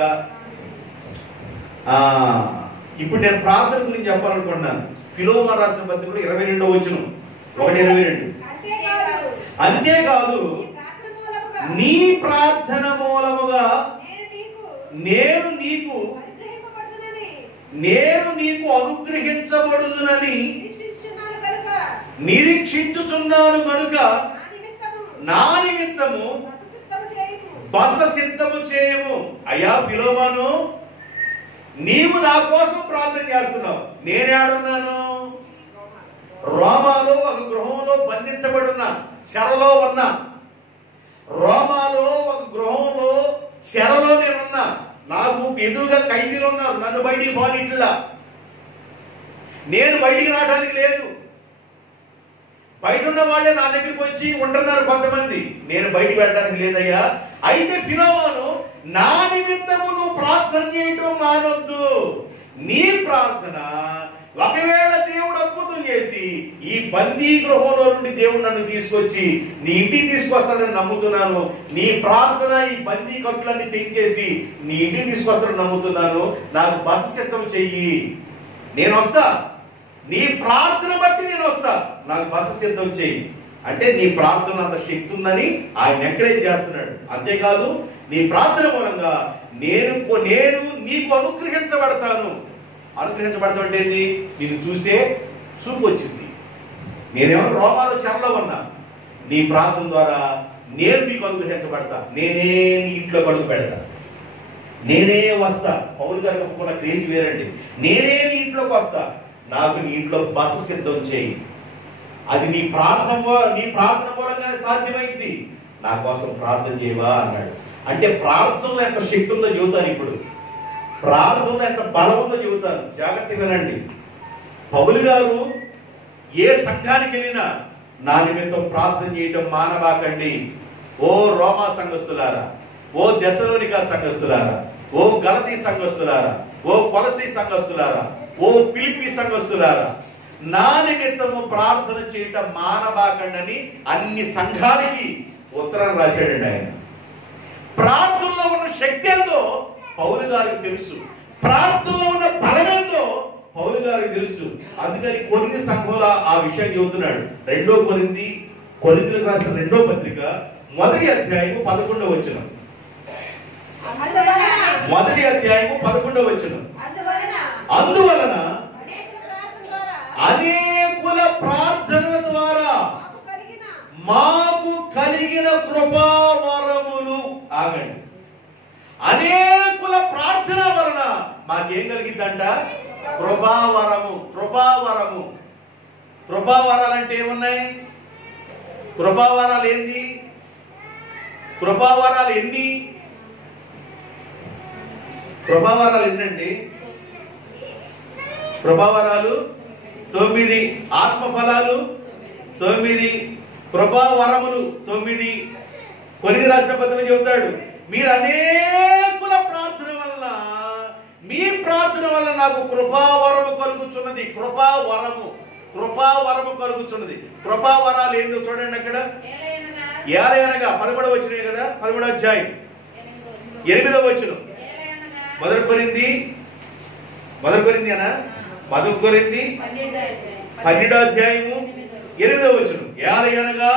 ఇప్పుడు నేను ప్రార్థన గురించి చెప్పాలనుకుంటున్నాను. ఫిలోమోను రాసిన పత్రికలో 22వ వచనం 1:22. అంతేకాదు నీ ప్రార్థన మూలముగా నేను నీకు అనుగ్రహించబడుదునని నిరీక్షించుచున్నాను కనుక నా నిమిత్తము బస సిద్ధము చేయము. అయ్యా ఫిలోమోను, నీవు నా కోసం ప్రార్థన చేస్తున్నావు. నేనేడున్నాను? రోమాలో ఒక గృహంలో బంధించబడున్నా, చెరలో ఉన్నా. రోమాలో ఒక గృహంలో చెరలో నేనున్నా. నాకు ఎదురుగా ఖైదీలు ఉన్నారు. నన్ను బయటికి పోనిట్లా. నేను బయటికి రావడానికి లేదు. బయట ఉన్న వాళ్ళే నా దగ్గరికి వచ్చి ఉంటున్నారు కొంతమంది. నేను బయటికి వెళ్ళడానికి లేదయ్యా. అయితే ఫిలోమోను, నా నిమిత్తము నువ్వు ప్రార్థన చేయటం మానొద్దు. నీ ప్రార్థన, ఒకవేళ దేవుడు అద్భుతం చేసి ఈ బందీ గృహంలో నుండి దేవుడు నన్ను తీసుకొచ్చి నీ ఇంటికి తీసుకొస్తాడని నమ్ముతున్నాను. నీ ప్రార్థన ఈ బందీ కట్టులన్నీ తెంచేసి నీ ఇంటికి తీసుకొస్తాడని నమ్ముతున్నాను. నాకు బస సిద్ధం చెయ్యి, నేను వస్తా. నీ ప్రార్థన బట్టి నేను వస్తా, నాకు బస సిద్ధం చెయ్యి అంటే నీ ప్రార్థన అంత శక్తి ఉందని ఆయన ఎంకరేజ్ చేస్తున్నాడు. అంతేకాదు నీ ప్రార్థన మూలంగా నేను నీకు అనుగ్రహించబడతాను. అనుగ్రహించబడతాం అంటే ఏంది? నిన్ను చూసే చూపు వచ్చింది. నేనేమో రోమాలో చెరలో ఉన్నా. నీ ప్రార్థన ద్వారా నేను మీకు అనుగ్రహించబడతా. నేనే నీ ఇంట్లో అడుగు పెడతా. నేనే వస్తా. పౌలు గారికి ఒప్పుకున్న క్రేజ్ వేరండి. నేనే నీ ఇంట్లోకి వస్తా. నాకు నీ ఇంట్లో బస సిద్ధం చేయి. అది నీ ప్రార్థన మూలంగానే సాధ్యమైంది. నా కోసం ప్రార్థన చేయవా అన్నాడు. అంటే ప్రార్థనలో ఎంత శక్తి ఉందో చెబుతాను. ఇప్పుడు ప్రార్థనలో ఎంత బలం ఉందో చెబుతాను. జాగ్రత్తగా వినండి. పౌలు గారు ఏ సంఘానికి వెళ్ళినా నా నిమిత్తం ప్రార్థన చేయటం మానవాకండి. ఓ రోమా సంఘస్థులారా, ఓ దెసలోనికా సంఘస్థులారా, ఓ గలతీ సంఘస్థులారా, ఓ కొలసీ సంఘస్థులారా, ఓ ఫిలిప్పీ సంఘస్థులారా, నా నిమిత్తము ప్రార్థన చేయటం మానవాకండి అన్ని సంఘానికి ఉత్తరం రాశాడండి ఆయన. ప్రార్థనలో ఉన్న శక్తి ఏందో పౌలు గారికి తెలుసు. ప్రార్థనలో ఉన్న బలమేందో పౌలు గారికి తెలుసు. అందుకని కొరింథీ సంఘంలో ఆ విషయం చెబుతున్నాడు. 2 కొరింథీలకు రాసిన 2వ పత్రిక 1వ అధ్యాయము 11వ వచనం. 1వ అధ్యాయము 11వ వచనం. అందువలన అనేకుల ప్రార్థనల ద్వారా మాకు కలిగిన కృపావరములు. ఆగండి. అనేకుల ప్రార్థన వలన మాకేం కలిగిందంట? కృపావరము. కృపావరాలంటే ఏమున్నాయి? కృపావరాలు ఏంది? కృపావరాలు ఎన్ని? కృపావరాలు ఎన్నండి? కృపావరాలు 9. ఆత్మఫలాలు 9. కృపావరములు 9. కొరింథీ రాసిన పత్రికలో చెబుతాడు, మీరు అనేకుల ప్రార్థన వలన, మీ ప్రార్థన వలన నాకు కృపావరము కలుగుచున్నది. కృపావరము కలుగుచున్నది. కృపావరాలు ఏందో చూడండి అక్కడ. ఏలయనగా 11వ వచనం కదా, 11వ అధ్యాయం 8వ వచనం. 1 కొరింథీ అనా 1 కొరింథీ 12వ అధ్యాయము 8వ వచనం. ఏలయనగా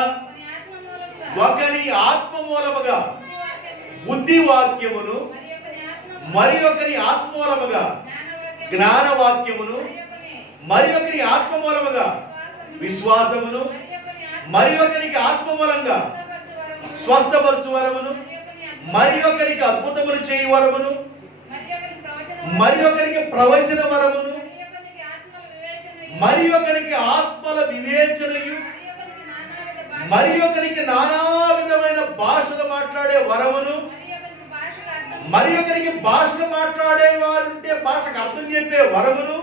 ఒకని ఆత్మ మూలముగా బుద్ధి వాక్యమును, మరి ఒకరి ఆత్మ మూలముగా జ్ఞాన వాక్యమును, మరి ఒకరి ఆత్మ మూలముగా విశ్వాసమును, మరి ఒకరికి ఆత్మ మూలంగా స్వస్థపరచు వరమును, మరి ఒకరికి అద్భుతములు చేయి వరమును, మరి ఒకరికి ప్రవచన వరమును, మరి ఒకరికి ఆత్మల వివేచనయు, మరి ఒకరికి నానా విధమైన భాషలు మాట్లాడే వరమును, మరి ఒకరికి భాషలు మాట్లాడే వారుంటే భాషకు అర్థం చెప్పే వరమును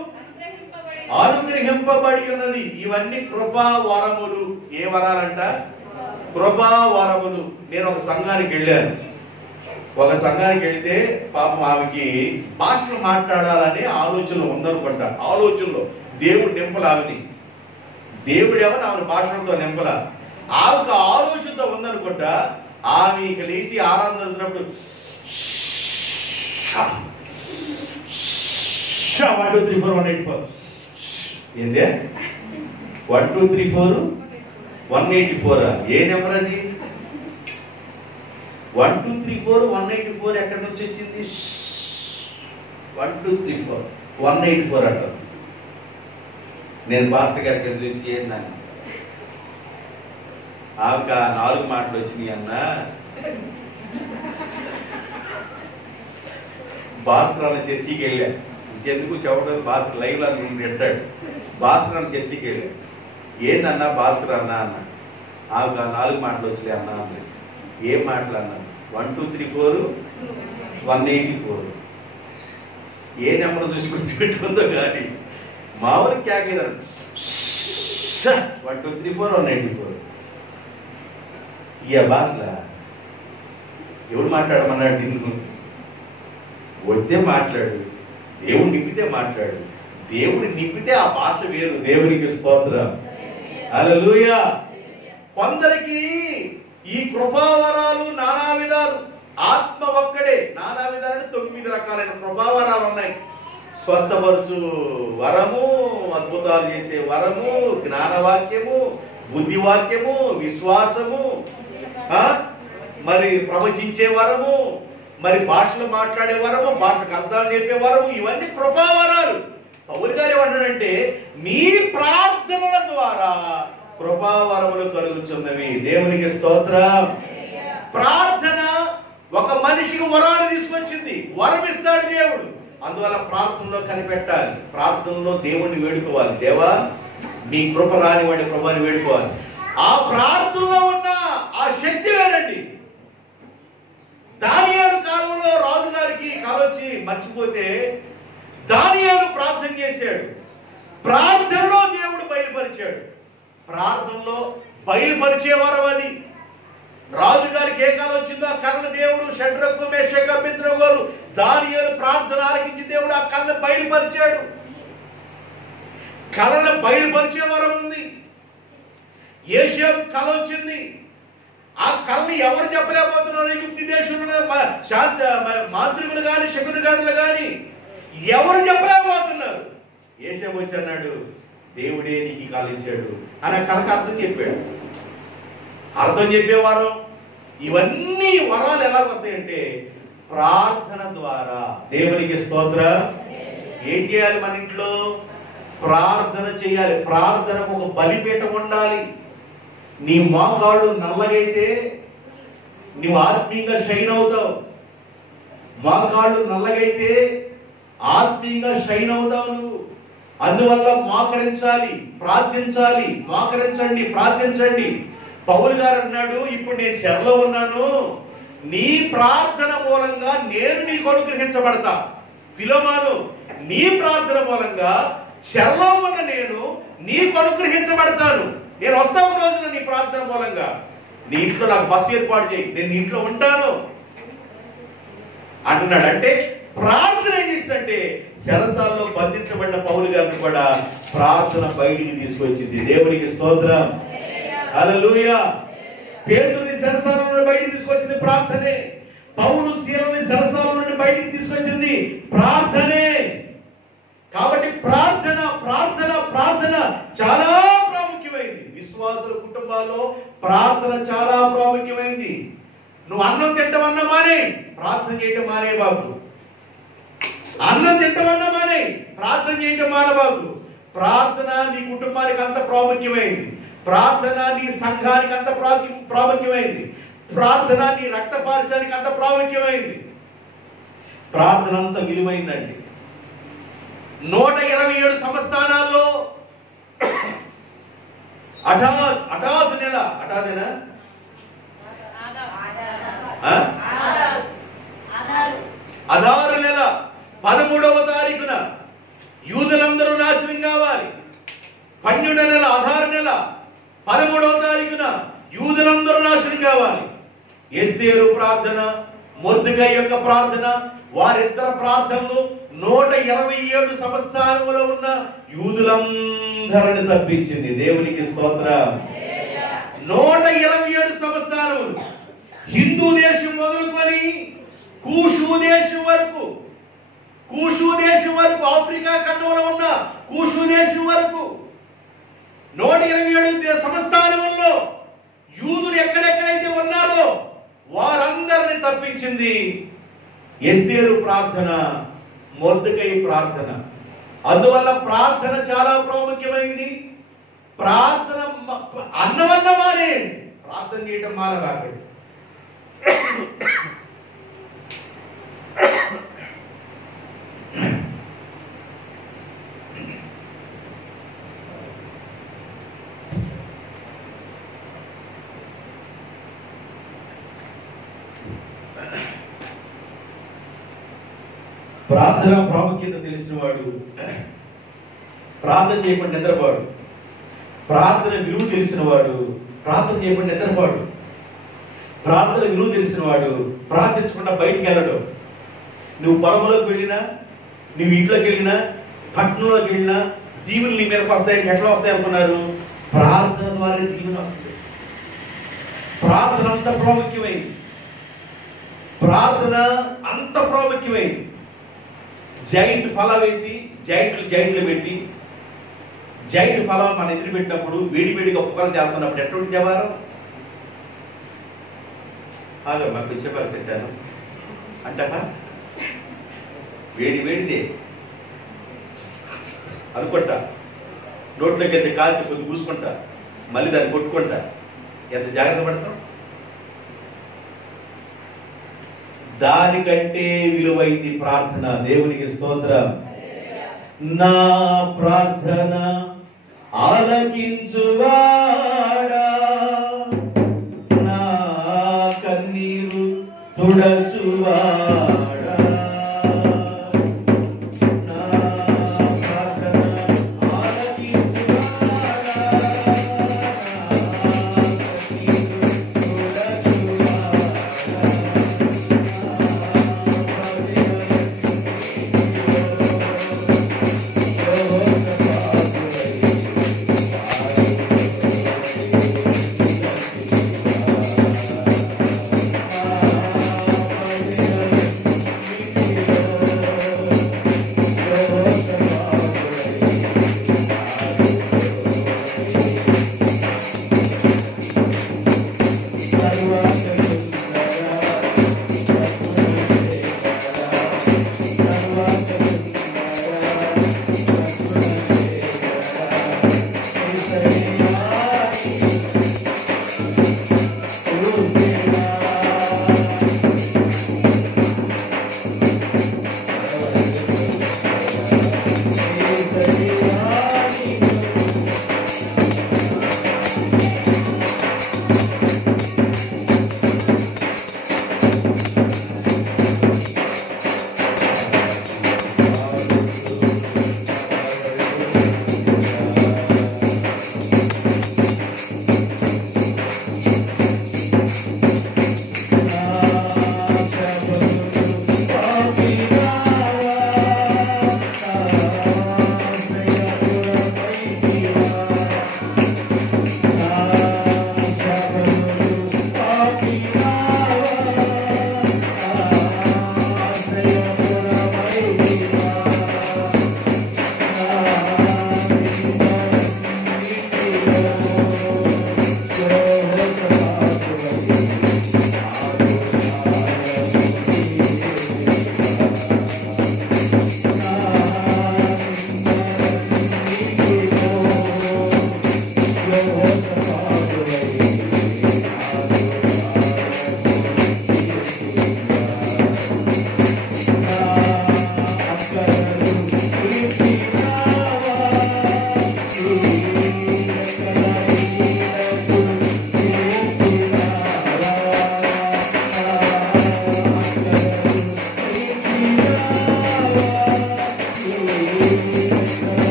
అనుగ్రహింపబడి ఉన్నది. ఇవన్నీ కృపా వరములు. ఏ వరాలంట? కృపా వరములు. నేను ఒక సంఘానికి వెళ్ళాను. ఒక సంఘానికి వెళ్తే పాపం ఆమెకి భాషలు మాట్లాడాలనే ఆలోచనలు ఉందనుకుంటా. ఆలోచనలో దేవుడు నింపల ఆమెని, దేవుడేమో ఆమెను భాషలతో నింపల. ఆమెకు ఆలోచనతో ఉందనుకుంటా. ఆమె ఇక లేచి ఆరాధన జరుగుతున్నప్పుడు 1 2 3 4 184 ఏందే 1 2 3 4 184 ఏ నెంబర్ అది? 1 2 3 4 184 ఎక్కడి నుంచి వచ్చింది? 1 2 3 4 184 అంటారు. నేను పాస్టర్ గారికి చూసి ఏందని ఆమెకు 4 మాటలు వచ్చినాయి అన్న. భాస్కర్ అన్న చర్చికి వెళ్ళా. ఇంకెందుకు చెప్పడం, భాస్కర్ లైవ్ లో పెట్టాడు. భాస్కర్ అన్న చర్చికి వెళ్ళా. ఏందన్నా భాస్కర్ అన్న అన్న. ఆమెకు 4 మాటలు వచ్చినాయి అన్న అన్నది. ఏం మాటలు అన్నా? 1 2 3 4 184. ఏ నెంబర్ చూసి గుర్తుపెట్టుకుందో కానీ మామూలు క్యాకేదారు 1 2 3 4 184. ఇక భాషలా ఎవడు మాట్లాడమన్నాడు? నిన్ను వద్దే మాట్లాడు, దేవుడు నింపితే మాట్లాడు. దేవుడు నింపితే ఆ భాష వేరు. దేవునికి స్తోత్రం, హల్లెలూయా. కొందరికి ఈ కృపావరాలు నానా విధాలు. ఆత్మ ఒక్కడే, నానా విధాలు 9 రకాలైన కృపావరాలు ఉన్నాయి. స్వస్థపరచు వరము, అద్భుతాలు చేసే వరము, జ్ఞానవాక్యము, బుద్ధివాక్యము, విశ్వాసము, మరి ప్రవచించే వరము, మరి భాషలు మాట్లాడే వరము, భాషకు అర్థాలు చెప్పే వరము. ఇవన్నీ కృపావరాలు. పౌలు గారు ఏమంటాడంటే మీ ప్రార్థనల ద్వారా కృపావరములు కలుగుతున్నవి. దేవునికి స్తోత్రం. ప్రార్థన ఒక మనిషికి వరాన్ని తీసుకొచ్చింది. వరం ఇస్తాడు దేవుడు. అందువల్ల ప్రార్థనలో కనిపెట్టాలి. ప్రార్థనలో దేవుణ్ణి వేడుకోవాలి. దేవా మీ కృప రానివాడి ప్రభాని వేడుకోవాలి. ఆ ప్రార్థనలో ఉన్న ఆ శక్తి వేరండి. దానియేలు కాలంలో రాజుగారికి కాలొచ్చి మర్చిపోతే దానియేలు ప్రార్థన చేశాడు. ప్రార్థనలో దేవుడు బయలుపరిచాడు. ప్రార్థనలో బయలుపరిచే వరం అది. రాజుగారికి ఏ కాలం వచ్చిందో ఆ కళ్ళ దేవుడు షడ్రకు మేషకు అబేద్నెగోలు దానియేలు ప్రార్థన ఆలకించి దేవుడు ఆ కళ్ళను బయలుపరిచాడు. కళను బయలుపరిచే వరం ఉంది. యేషేపు కళ వచ్చింది. ఆ కళని ఎవరు చెప్పలేకపోతున్నారు? ఈజిప్ట్ దేశంలో మాంత్రికులు కానీ శకునగాడులు కానీ ఎవరు చెప్పలేకపోతున్నారు. యేషేపు వచ్చి అన్నాడు, దేవుడే నీకు కళ ఇచ్చాడు అని ఆ కళకు అర్థం చెప్పాడు. అర్థం చెప్పేవారు. ఇవన్నీ వరాలు ఎలా వస్తాయంటే ప్రార్థన ద్వారా. దేవునికి స్తోత్రం. ఏం చేయాలి? మన ఇంట్లో ప్రార్థన చేయాలి. ప్రార్థనకు ఒక బలిపీఠం ఉండాలి. నీ మోకాళ్ళు నల్లగైతే నువ్వు ఆత్మీయంగా షైన్ అవుతావు. మోకాళ్ళు నల్లగైతే ఆత్మీయంగా షైన్ అవుతావు నువ్వు. అందువల్ల మోకరించాలి, ప్రార్థించాలి. మోకరించండి, ప్రార్థించండి. పౌలు గారు అన్నాడు, ఇప్పుడు నేను చెరలో ఉన్నాను, నీ ప్రార్థన మూలంగా నేను నీకు అనుగ్రహించబడతా. ఫిలోమాను, నీ ప్రార్థన మూలంగా చెరలో ఉన్న నేను నీకు అనుగ్రహించబడతాను. నేను వస్తా ఒక రోజున నీ ప్రార్థన మూలంగా. నీ ఇంట్లో నాకు బస్సు ఏర్పాటు చేయి, నేను నీ ఇంట్లో ఉంటాను అంటున్నాడు. అంటే ప్రార్థన ఏం చేసిందంటే చెరసాల్లో బంధించబడిన పౌలు గారిని కూడా ప్రార్థన బయటికి తీసుకొచ్చింది. దేవునికి స్తోత్రం, హల్లెలూయా. పేతురుని చెరసాల నుండి బయటికి తీసుకొచ్చింది ప్రార్థనే. పౌలు సీలని చెరసాల నుండి బయటికి తీసుకొచ్చింది ప్రార్థనే. కాబట్టి ప్రార్థన ప్రార్థన ప్రార్థన చాలా ప్రాముఖ్యమైంది. విశ్వాసుల కుటుంబాల్లో ప్రార్థన చాలా ప్రాముఖ్యమైంది. నువ్వు అన్నం తింటమన్నా మానే, ప్రార్థన చేయటం మానే బాబు. అన్నం తింటమన్నా మానే, ప్రార్థన చేయటం మాన బాబు. ప్రార్థన నీ కుటుంబానికి అంత ప్రాముఖ్యమైంది, ప్రార్థన నీ సంఘానికి అంత ప్రాముఖ్యమైంది, ప్రార్థన నీ రక్త పారిశానికి అంత ప్రాముఖ్యమైంది. ప్రార్థన అంత విలువైందండి. 127 సంస్థానాల్లో అటాదు నెల, అటాదేనా అదారు నెల 13వ తారీఖున యూదులందరూ నాశనం కావాలి. 12వ నెల అదారు నెల 13వ తారీఖున యూదులందరూ నాశనం కావాలి. ఎస్తేరు ప్రార్థన, మొర్దెకై యొక్క ప్రార్థన, వారిద్దరు ప్రార్థనలు 127 సంస్థానములో ఉన్న యూదులందరిని తప్పించింది. దేవునికి స్తోత్రం. 127 సంస్థానములు, హిందూ దేశం మొదలుకొని కూషు దేశం వరకు, ఆఫ్రికా ఖండంలో ఉన్న కూషు దేశం వరకు 127 సంస్థానముల్లో యూదులు ఎక్కడెక్కడైతే ఉన్నారో వారందరిని తప్పించింది ఎస్తేరు ప్రార్థన, మొర్దెకై ప్రార్థన. అందువల్ల ప్రార్థన చాలా ప్రాముఖ్యమైంది. ప్రార్థన అన్నవన్న మానేయండి, ప్రార్థన చేయటం మానవాకండి. ప్రార్థన ప్రాముఖ్యత తెలిసిన వాడు ప్రార్థన చేయకుండా నిద్రపోడు. ప్రార్థన విలువ తెలిసిన వాడు ప్రార్థన చేయకుండా నిద్రపోడు. ప్రార్థన విలువ తెలిసిన వాడు ప్రార్థించకుండా బయటికి వెళ్ళడు. నువ్వు పొలంలోకి వెళ్ళినా, నువ్వు ఇంట్లోకి వెళ్ళినా, పట్టణంలోకి వెళ్ళినా దీవులు నీ మీదకి వస్తాయి. ఎట్లా వస్తాయి అనుకున్నారు? ప్రార్థన ద్వారా దీవెన వస్తుంది. ప్రార్థన అంత ప్రాముఖ్యమైంది. ప్రార్థన అంత ప్రాముఖ్యమైంది. జైంట్ ఫల వేసి జైంట్లు పెట్టి జైంట్ ఫలం మన ఎదురు పెట్టినప్పుడు వేడిగా పొగలు తేలుతున్నప్పుడు ఎటువంటి దేవారం మాకు చెప్పాలి పెట్టాను అంట వేడిదే అనుకుంటా, నోట్లోకి వెళ్తే కాలికి కొద్ది పూసుకుంటా, మళ్ళీ దాన్ని కొట్టుకుంటా. ఎంత జాగ్రత్త పడతాం. దానికంటే విలువైంది ప్రార్థన. దేవునికి స్తోత్రం. నా ప్రార్థన ఆలకించువాడా, నా కన్నీరు తుడచువాడా, నా ప్రార్థన ఆలకించువాడా,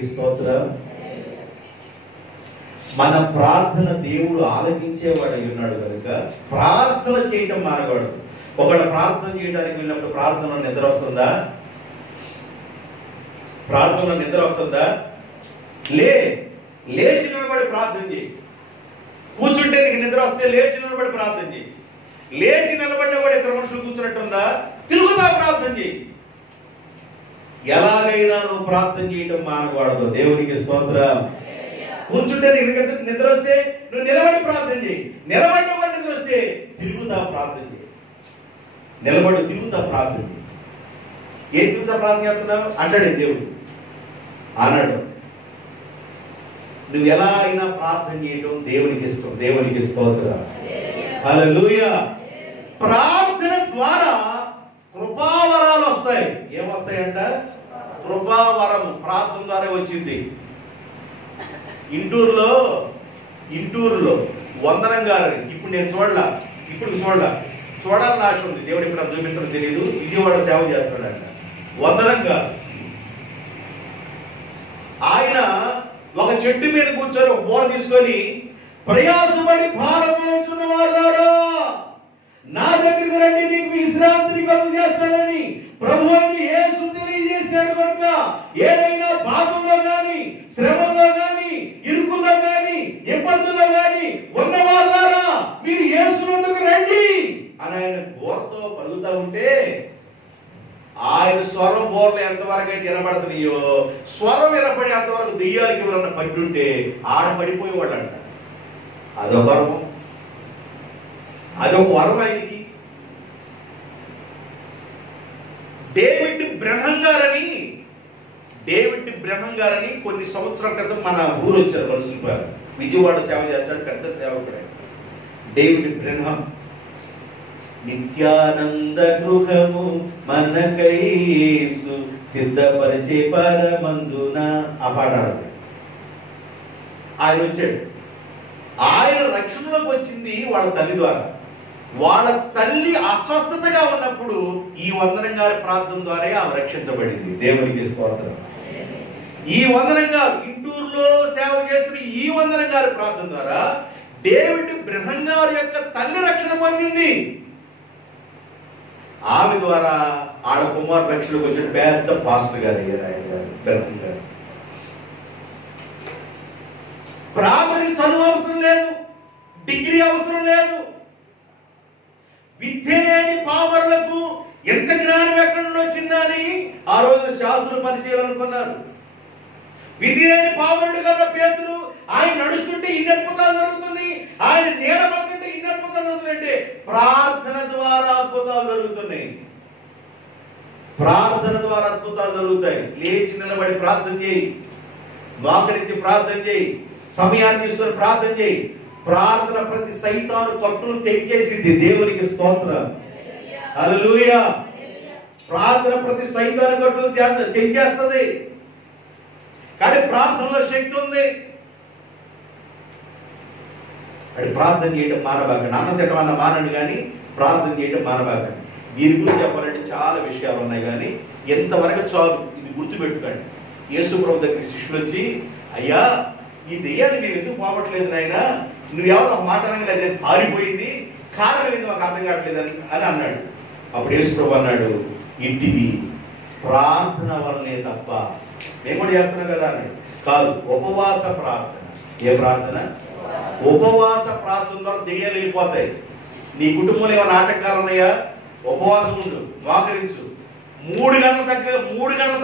దేవునికి స్తోత్రం. మన ప్రార్థన దేవుడు ఆలకించేవాడు అయి ఉన్నాడు కనుక ప్రార్థన చేయటం మానకూడదు. ఒకవేళ ప్రార్థన చేయడానికి వెళ్ళినప్పుడు ప్రార్థనలో నిద్ర వస్తుందా? ప్రార్థనలో నిద్ర వస్తుందా? లేచి నిలబడి ప్రార్థన చేయి. కూర్చుంటే నీకు నిద్ర వస్తే లేచి నిలబడి ప్రార్థన చేయి. లేచి నిలబడిన కూడా ఇద్దరు మనుషులు కూర్చున్నట్టుందా? తిరుగుతా ప్రార్థన చేయి. ఎలాగైనా నువ్వు ప్రార్థన చేయటం మానకూడదు. దేవునికి స్తోత్రం. కూర్చుంటే నీకు నిద్ర వస్తే నువ్వు నిలబడి ప్రార్థన చేయి. నిలబడిన కూడా నిద్ర వస్తే తిరుగుతా ప్రార్థన చేయి. నిలబడి తిరుగుతా ప్రార్థన చేయి. ఏం తిరుగుతా ప్రార్థన చేస్తున్నావు అంటాడే దేవుడు. అన్నాడు నువ్వు ఎలా అయినా ప్రార్థన చేయడం దేవునికి ఇష్టం. దేవునికి స్తోత్రం. హల్లెలూయా. ప్రార్థన ద్వారా కృపావరాలు వస్తాయి. ఏమొస్తాయంట? కృపావరము ప్రార్థన ద్వారా వచ్చింది. ఇంటూరులో వందనం గారు ఇప్పుడు నేను చూడాలని ఆశ ఉంది. దేవుడు ఇప్పుడు చూపించడం తెలియదు. విజయవాడ సేవ చేస్తున్నాడంట. వందనం గారు ఆయన ఒక చెట్టు మీద కూర్చొని ఒక బోర తీసుకొని ప్రయాసపడి భారమవుతున్న వాళ్ళారా నా దగ్గరికి రండి, నీకు విశ్రాంతిని కలుగు చేస్తానని ప్రభువుని యేసు తెలియజేశాడు. కనుక ఏదైనా బాధల్లో గాని, శ్రమలో గాని, ఇరుకులో గాని, ఇబ్బందుల్లో గాని ఉన్న వాళ్ళారా మీరు యేసు ముందుకు రండి అని ఆయన బోరతో పలుకుతా ఉంటే ఆయన స్వరం బోర్లు ఎంతవరకు అయితే వినబడుతున్నాయో స్వరం వినపడి అంతవరకు దెయ్యాలకి ఎవరన్నా పట్టుంటే ఆడ పడిపోయేవాడు అంట. అదొక వరం ఆయనకి. డేవిడ్ బ్రహ్మం గారని కొన్ని సంవత్సరాల క్రితం మన ఊరు వచ్చారు. మనుషులు విజయవాడ సేవ చేస్తాడు. పెద్ద సేవకుడు డేవిడ్ బ్రహ్మం. నిత్యానంద గృహము మనకై యేసు సిద్ధపరిచే పరమందున ఆ పాట ఆడతాడు. ఆయన వచ్చాడు. ఆయన రక్షణలోకి వచ్చింది వాళ్ళ తల్లి ద్వారా. వాళ్ళ తల్లి అస్వస్థతగా ఉన్నప్పుడు ఈ వందనం గారి ప్రార్థన ద్వారా ఆమె రక్షించబడింది. దేవునికి స్తోత్రం. ఈ వందనం గారు ఇంటూరులో సేవ చేసిన ఈ వందనం గారి ప్రార్థన ద్వారా డేవిడ్ బ్రహ్మం గారి యొక్క తల్లి రక్షణ పొందింది. ఆమె ద్వారా ఆడ కుమార్ రక్షణకు వచ్చిన పెద్ద పాస్టర్ గారు అయ్యారు ఆయన గారు బ్రహ్మం గారు. ప్రాథమిక చదువు అవసరం లేదు, డిగ్రీ అవసరం లేదు. విద్య లేని పామరులకు ఎంత జ్ఞానం ఎక్కడి నుండి వచ్చిందని ఆ రోజు శాస్త్రులు పరిశీలనుకున్నారు. విద్య లేని పామరుడు కదా పేతురు. ఆయన నడుస్తుంటే ఇన్ని అద్భుతాలు జరుగుతున్నాయి, ఆయన నీడబడుతుంటే ఇన్ని అద్భుతాలు జరుగుతుందంటే ప్రార్థన ద్వారా అద్భుతాలు జరుగుతున్నాయి. ప్రార్థన ద్వారా అద్భుతాలు జరుగుతాయి. లేచి నిలబడి ప్రార్థన చేయి, మోకరించి ప్రార్థన చేయి, సమయాన్ని తీసుకొని ప్రార్థన చేయి. ప్రార్థన ప్రతి సైతాను కట్టును తెంచేసింది. దేవునికి స్తోత్రం. హల్లెలూయా. ప్రార్థన ప్రతి సైతాను కట్టును తెంచేస్తుంది. కానీ ప్రార్థనలో శక్తి ఉంది. అది ప్రార్థన చేయడం మానబాకండి. అన్నం తినడం మానండి, కానీ ప్రార్థన చేయడం మానబాకండి. దీని గురించి చెప్పాలంటే చాలా విషయాలు ఉన్నాయి, కానీ ఎంతవరకు చాలు. ఇది గుర్తుపెట్టుకోండి. యేసు ప్రభు దగ్గర శిష్యులు వచ్చి, అయ్యా ఈ దెయ్యాన్ని నేను ఎందుకు పోవట్లేదు నాయన, నువ్వెవరు ఒక మాట అనగా పారిపోయింది, కారణం ఏంది మాకు అర్థం కావట్లేదు అని అన్నాడు. అప్పుడు యేసు ప్రభు అన్నాడు, ఇంటివి ప్రార్థన వల్లనే తప్ప మేము కూడా చేస్తున్నాం కదా అన్నాడు. కాదు, ఉపవాస ప్రార్థన. ఏ ప్రార్థన? ఉపవాస ప్రార్థన ద్వారా దెయ్యాలు వెళ్ళిపోతాయి. నీ కుటుంబంలో ఏమైనా ఆటంకాలు ఉన్నాయా? ఉపవాసం ఉండు, మోకరించు. 3 గంటలు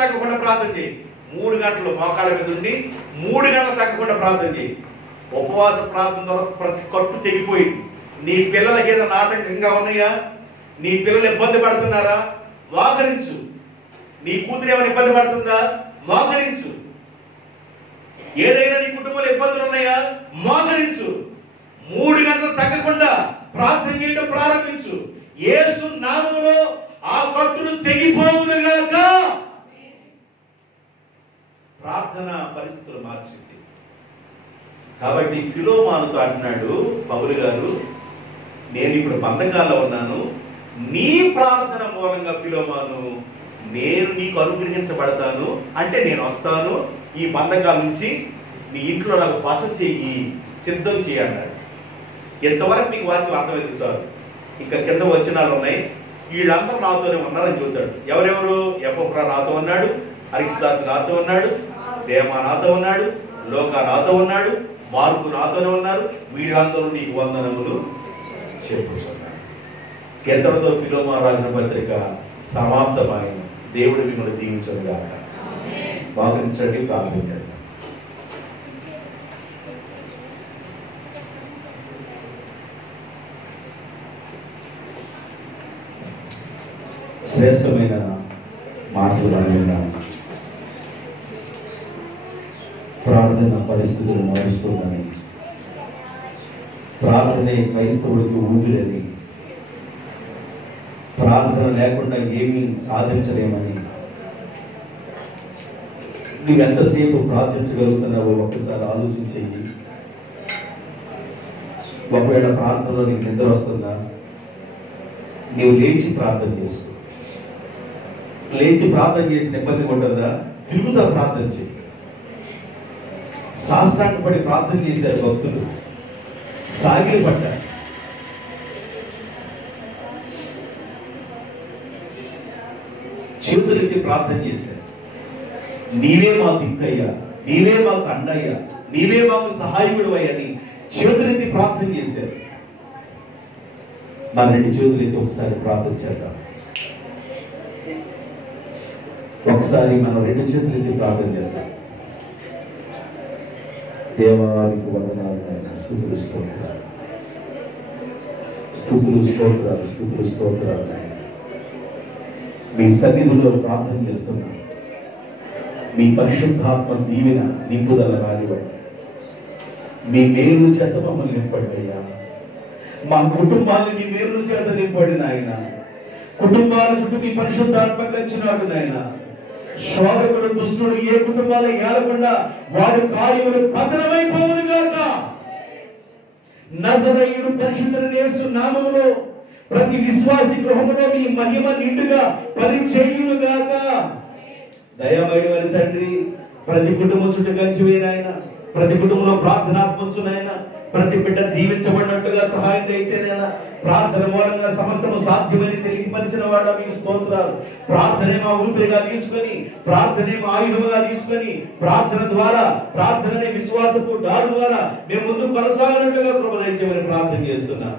తగ్గకుండా ప్రార్థన చేయి. 3 గంటలు మోకాళ్ళ మీద ఉండి 3 గంటలు తగ్గకుండా ప్రార్థన చేయి. ఉపవాస ప్రార్థన ద్వారా ప్రతి కట్టు తెగిపోయింది. నీ పిల్లలకి ఏదైనా ఆటంకంగా ఉన్నాయా? నీ పిల్లలు ఇబ్బంది పడుతున్నారా? మోకరించు. నీ కూతురు ఏమైనా ఇబ్బంది పడుతుందా? మోకరించు. ఏదైనా నీ కుటుంబంలో ఇబ్బందులు ఉన్నాయా? మోకరించు. 3 గంటలు తగ్గకుండా ప్రార్థన చేయడం ప్రారంభించు. యేసు నామములో ఆ కట్టులు తెగిపోవునుగాక. ప్రార్థన పరిస్థితులు మార్చింది. కాబట్టి ఫిలోమానుతో అంటున్నాడు పౌలు గారు, నేను ఇప్పుడు బంధకాల్లో ఉన్నాను, నీ ప్రార్థన మూలంగా ఫిలోమాను నేను నీకు అనుగ్రహించబడతాను. అంటే నేను వస్తాను, ఈ బంధకాల నుంచి నీ ఇంట్లో నాకు బస చెయ్యి, సిద్ధం చేయన్నాడు. ఎంతవరకు మీకు వాక్యం అర్థమైంది చాలు. ఇంకా కింద వచనాలు ఉన్నాయి. వీళ్ళందరూ నాతోనే ఉన్నారని చెబుతాడు. ఎవరెవరు? ఎపఫ్రా నాతో ఉన్నాడు, అరిస్టార్కు నాతో ఉన్నాడు, దేమా నాతో ఉన్నాడు, లోకా నాతో ఉన్నాడు, మార్కు నాతోనే ఉన్నారు. వీళ్ళందరూ నీకు వందనములు చెప్పుచున్నారు. కేంద్రంతో ఫిలోమోను రాసిన పత్రిక సమాప్తమైన. దేవుడు మిమ్మల్ని దీవించను గాక. భావించండి, ప్రార్థించండి. శ్రేష్టమైన మాటలు రాకుండా ప్రార్థన పరిస్థితులు మారుస్తుందని, ప్రార్థనే క్రైస్తవుడికి ఊపిరని, ప్రార్థన లేకుండా ఏమీ సాధించలేమని, నువ్వు ఎంతసేపు ప్రార్థించగలుగుతున్నావో ఒక్కసారి ఆలోచించేయి. ఒకవేళ ప్రార్థనలో నీకు నిద్ర వస్తుందా, నీవు లేచి ప్రార్థన చేసుకో. లేచి ప్రార్థన చేసి నెమ్మది ఉంటుందా, తిరుగుతా ప్రార్థన చేయి. సాష్టాంగపడి ప్రార్థన చేశారు భక్తులు, సాగిలి పడ్డారు. చేతులెత్తి ప్రార్థన చేశారు. నీవే మా దిక్కయ్యా, నీవే మాకు అండయ్యా, నీవే మాకు సహాయకుడు అయ్యని చేతులెత్తి ప్రార్థన చేశారు. మన రెండు చేతులెత్తి ఒకసారి ప్రార్థన చేద్దాం. ఒకసారి మనం రెండు చేతులెత్తి ప్రార్థన చేద్దాం. దేవానికి వందనాలు నాయన, స్తుతులు స్తోత్రాలు, స్తుతులు స్తోత్రాలు, స్తుతులు స్తోత్రాలు నాయన. మీ సన్నిధిలో ప్రార్థన చేస్తున్నాం. మీ పరిశుద్ధాత్మ దీవెన నింపుదల రానివ్వండి. మీ మేలు చేత మమ్మల్ని నింపండి అయ్యా. మా కుటుంబాన్ని మీ మేలు చేత నింపండి నాయన. కుటుంబాల చుట్టూ మీ పరిశుద్ధాత్మ కంచినాడు నాయన. శోధకుడు దుష్టుడు ఏ కుటుంబాలు ఏలకుండా వాడి కార్యములు పతనమైపోవును గాక. నజరేయుడు పరిశుద్ధుడైన యేసు నామములో ప్రతి విశ్వాసి గృహములో మీ మహిమ నిండుగా పరిచయును గాక. దయమడి వారి తండ్రి, ప్రతి కుటుంబం చుట్టూ కంచివేనాయన. ప్రతి కుటుంబంలో ప్రార్థనాత్మచునైనా ప్రతి బిడ్డ దీవించబడినట్టుగా సహాయం దయచేయనైనా. ప్రార్థన మూలంగా సమస్తము సాధ్యమని తెలియపరిచిన వాడా మీకు స్తోత్రాలు. ప్రార్థనే మా ఊపిరిగా తీసుకొని, ప్రార్థనే మా ఆయుధముగా తీసుకొని, ప్రార్థన ద్వారా, ప్రార్థననే విశ్వాసపు డాలు ద్వారా మేము ముందు కొనసాగినట్టుగా కృప దయచేయమని ప్రార్థన చేస్తున్నాం.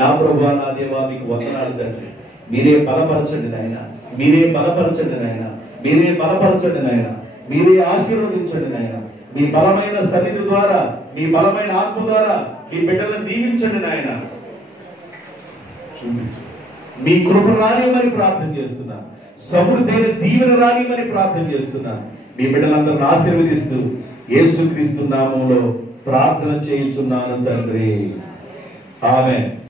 నా ప్రభువా, నా దేవా, మీకు వందనాలు తండ్రి. మీరే బలపరచండి నాయన, మీరే బలపరచండి నాయన, మీరే బలపరచండి నాయన, మీరే ఆశీర్వదించండి నాయన. మీ బలమైన సన్నిధి ద్వారా, మీ బలమైన ఆత్మ ద్వారా మీ బిడ్డలను దీవించండి నాయన. మీ కృప రానిమని ప్రార్థన చేస్తున్నా. సమృద్ధైన దీవెన రానిమని ప్రార్థన చేస్తున్నా. మీ బిడ్డలందరిని ఆశీర్వదిస్తూ యేసుక్రీస్తు నామములో ప్రార్థన చేయుచున్నాను తండ్రి. ఆమేన్.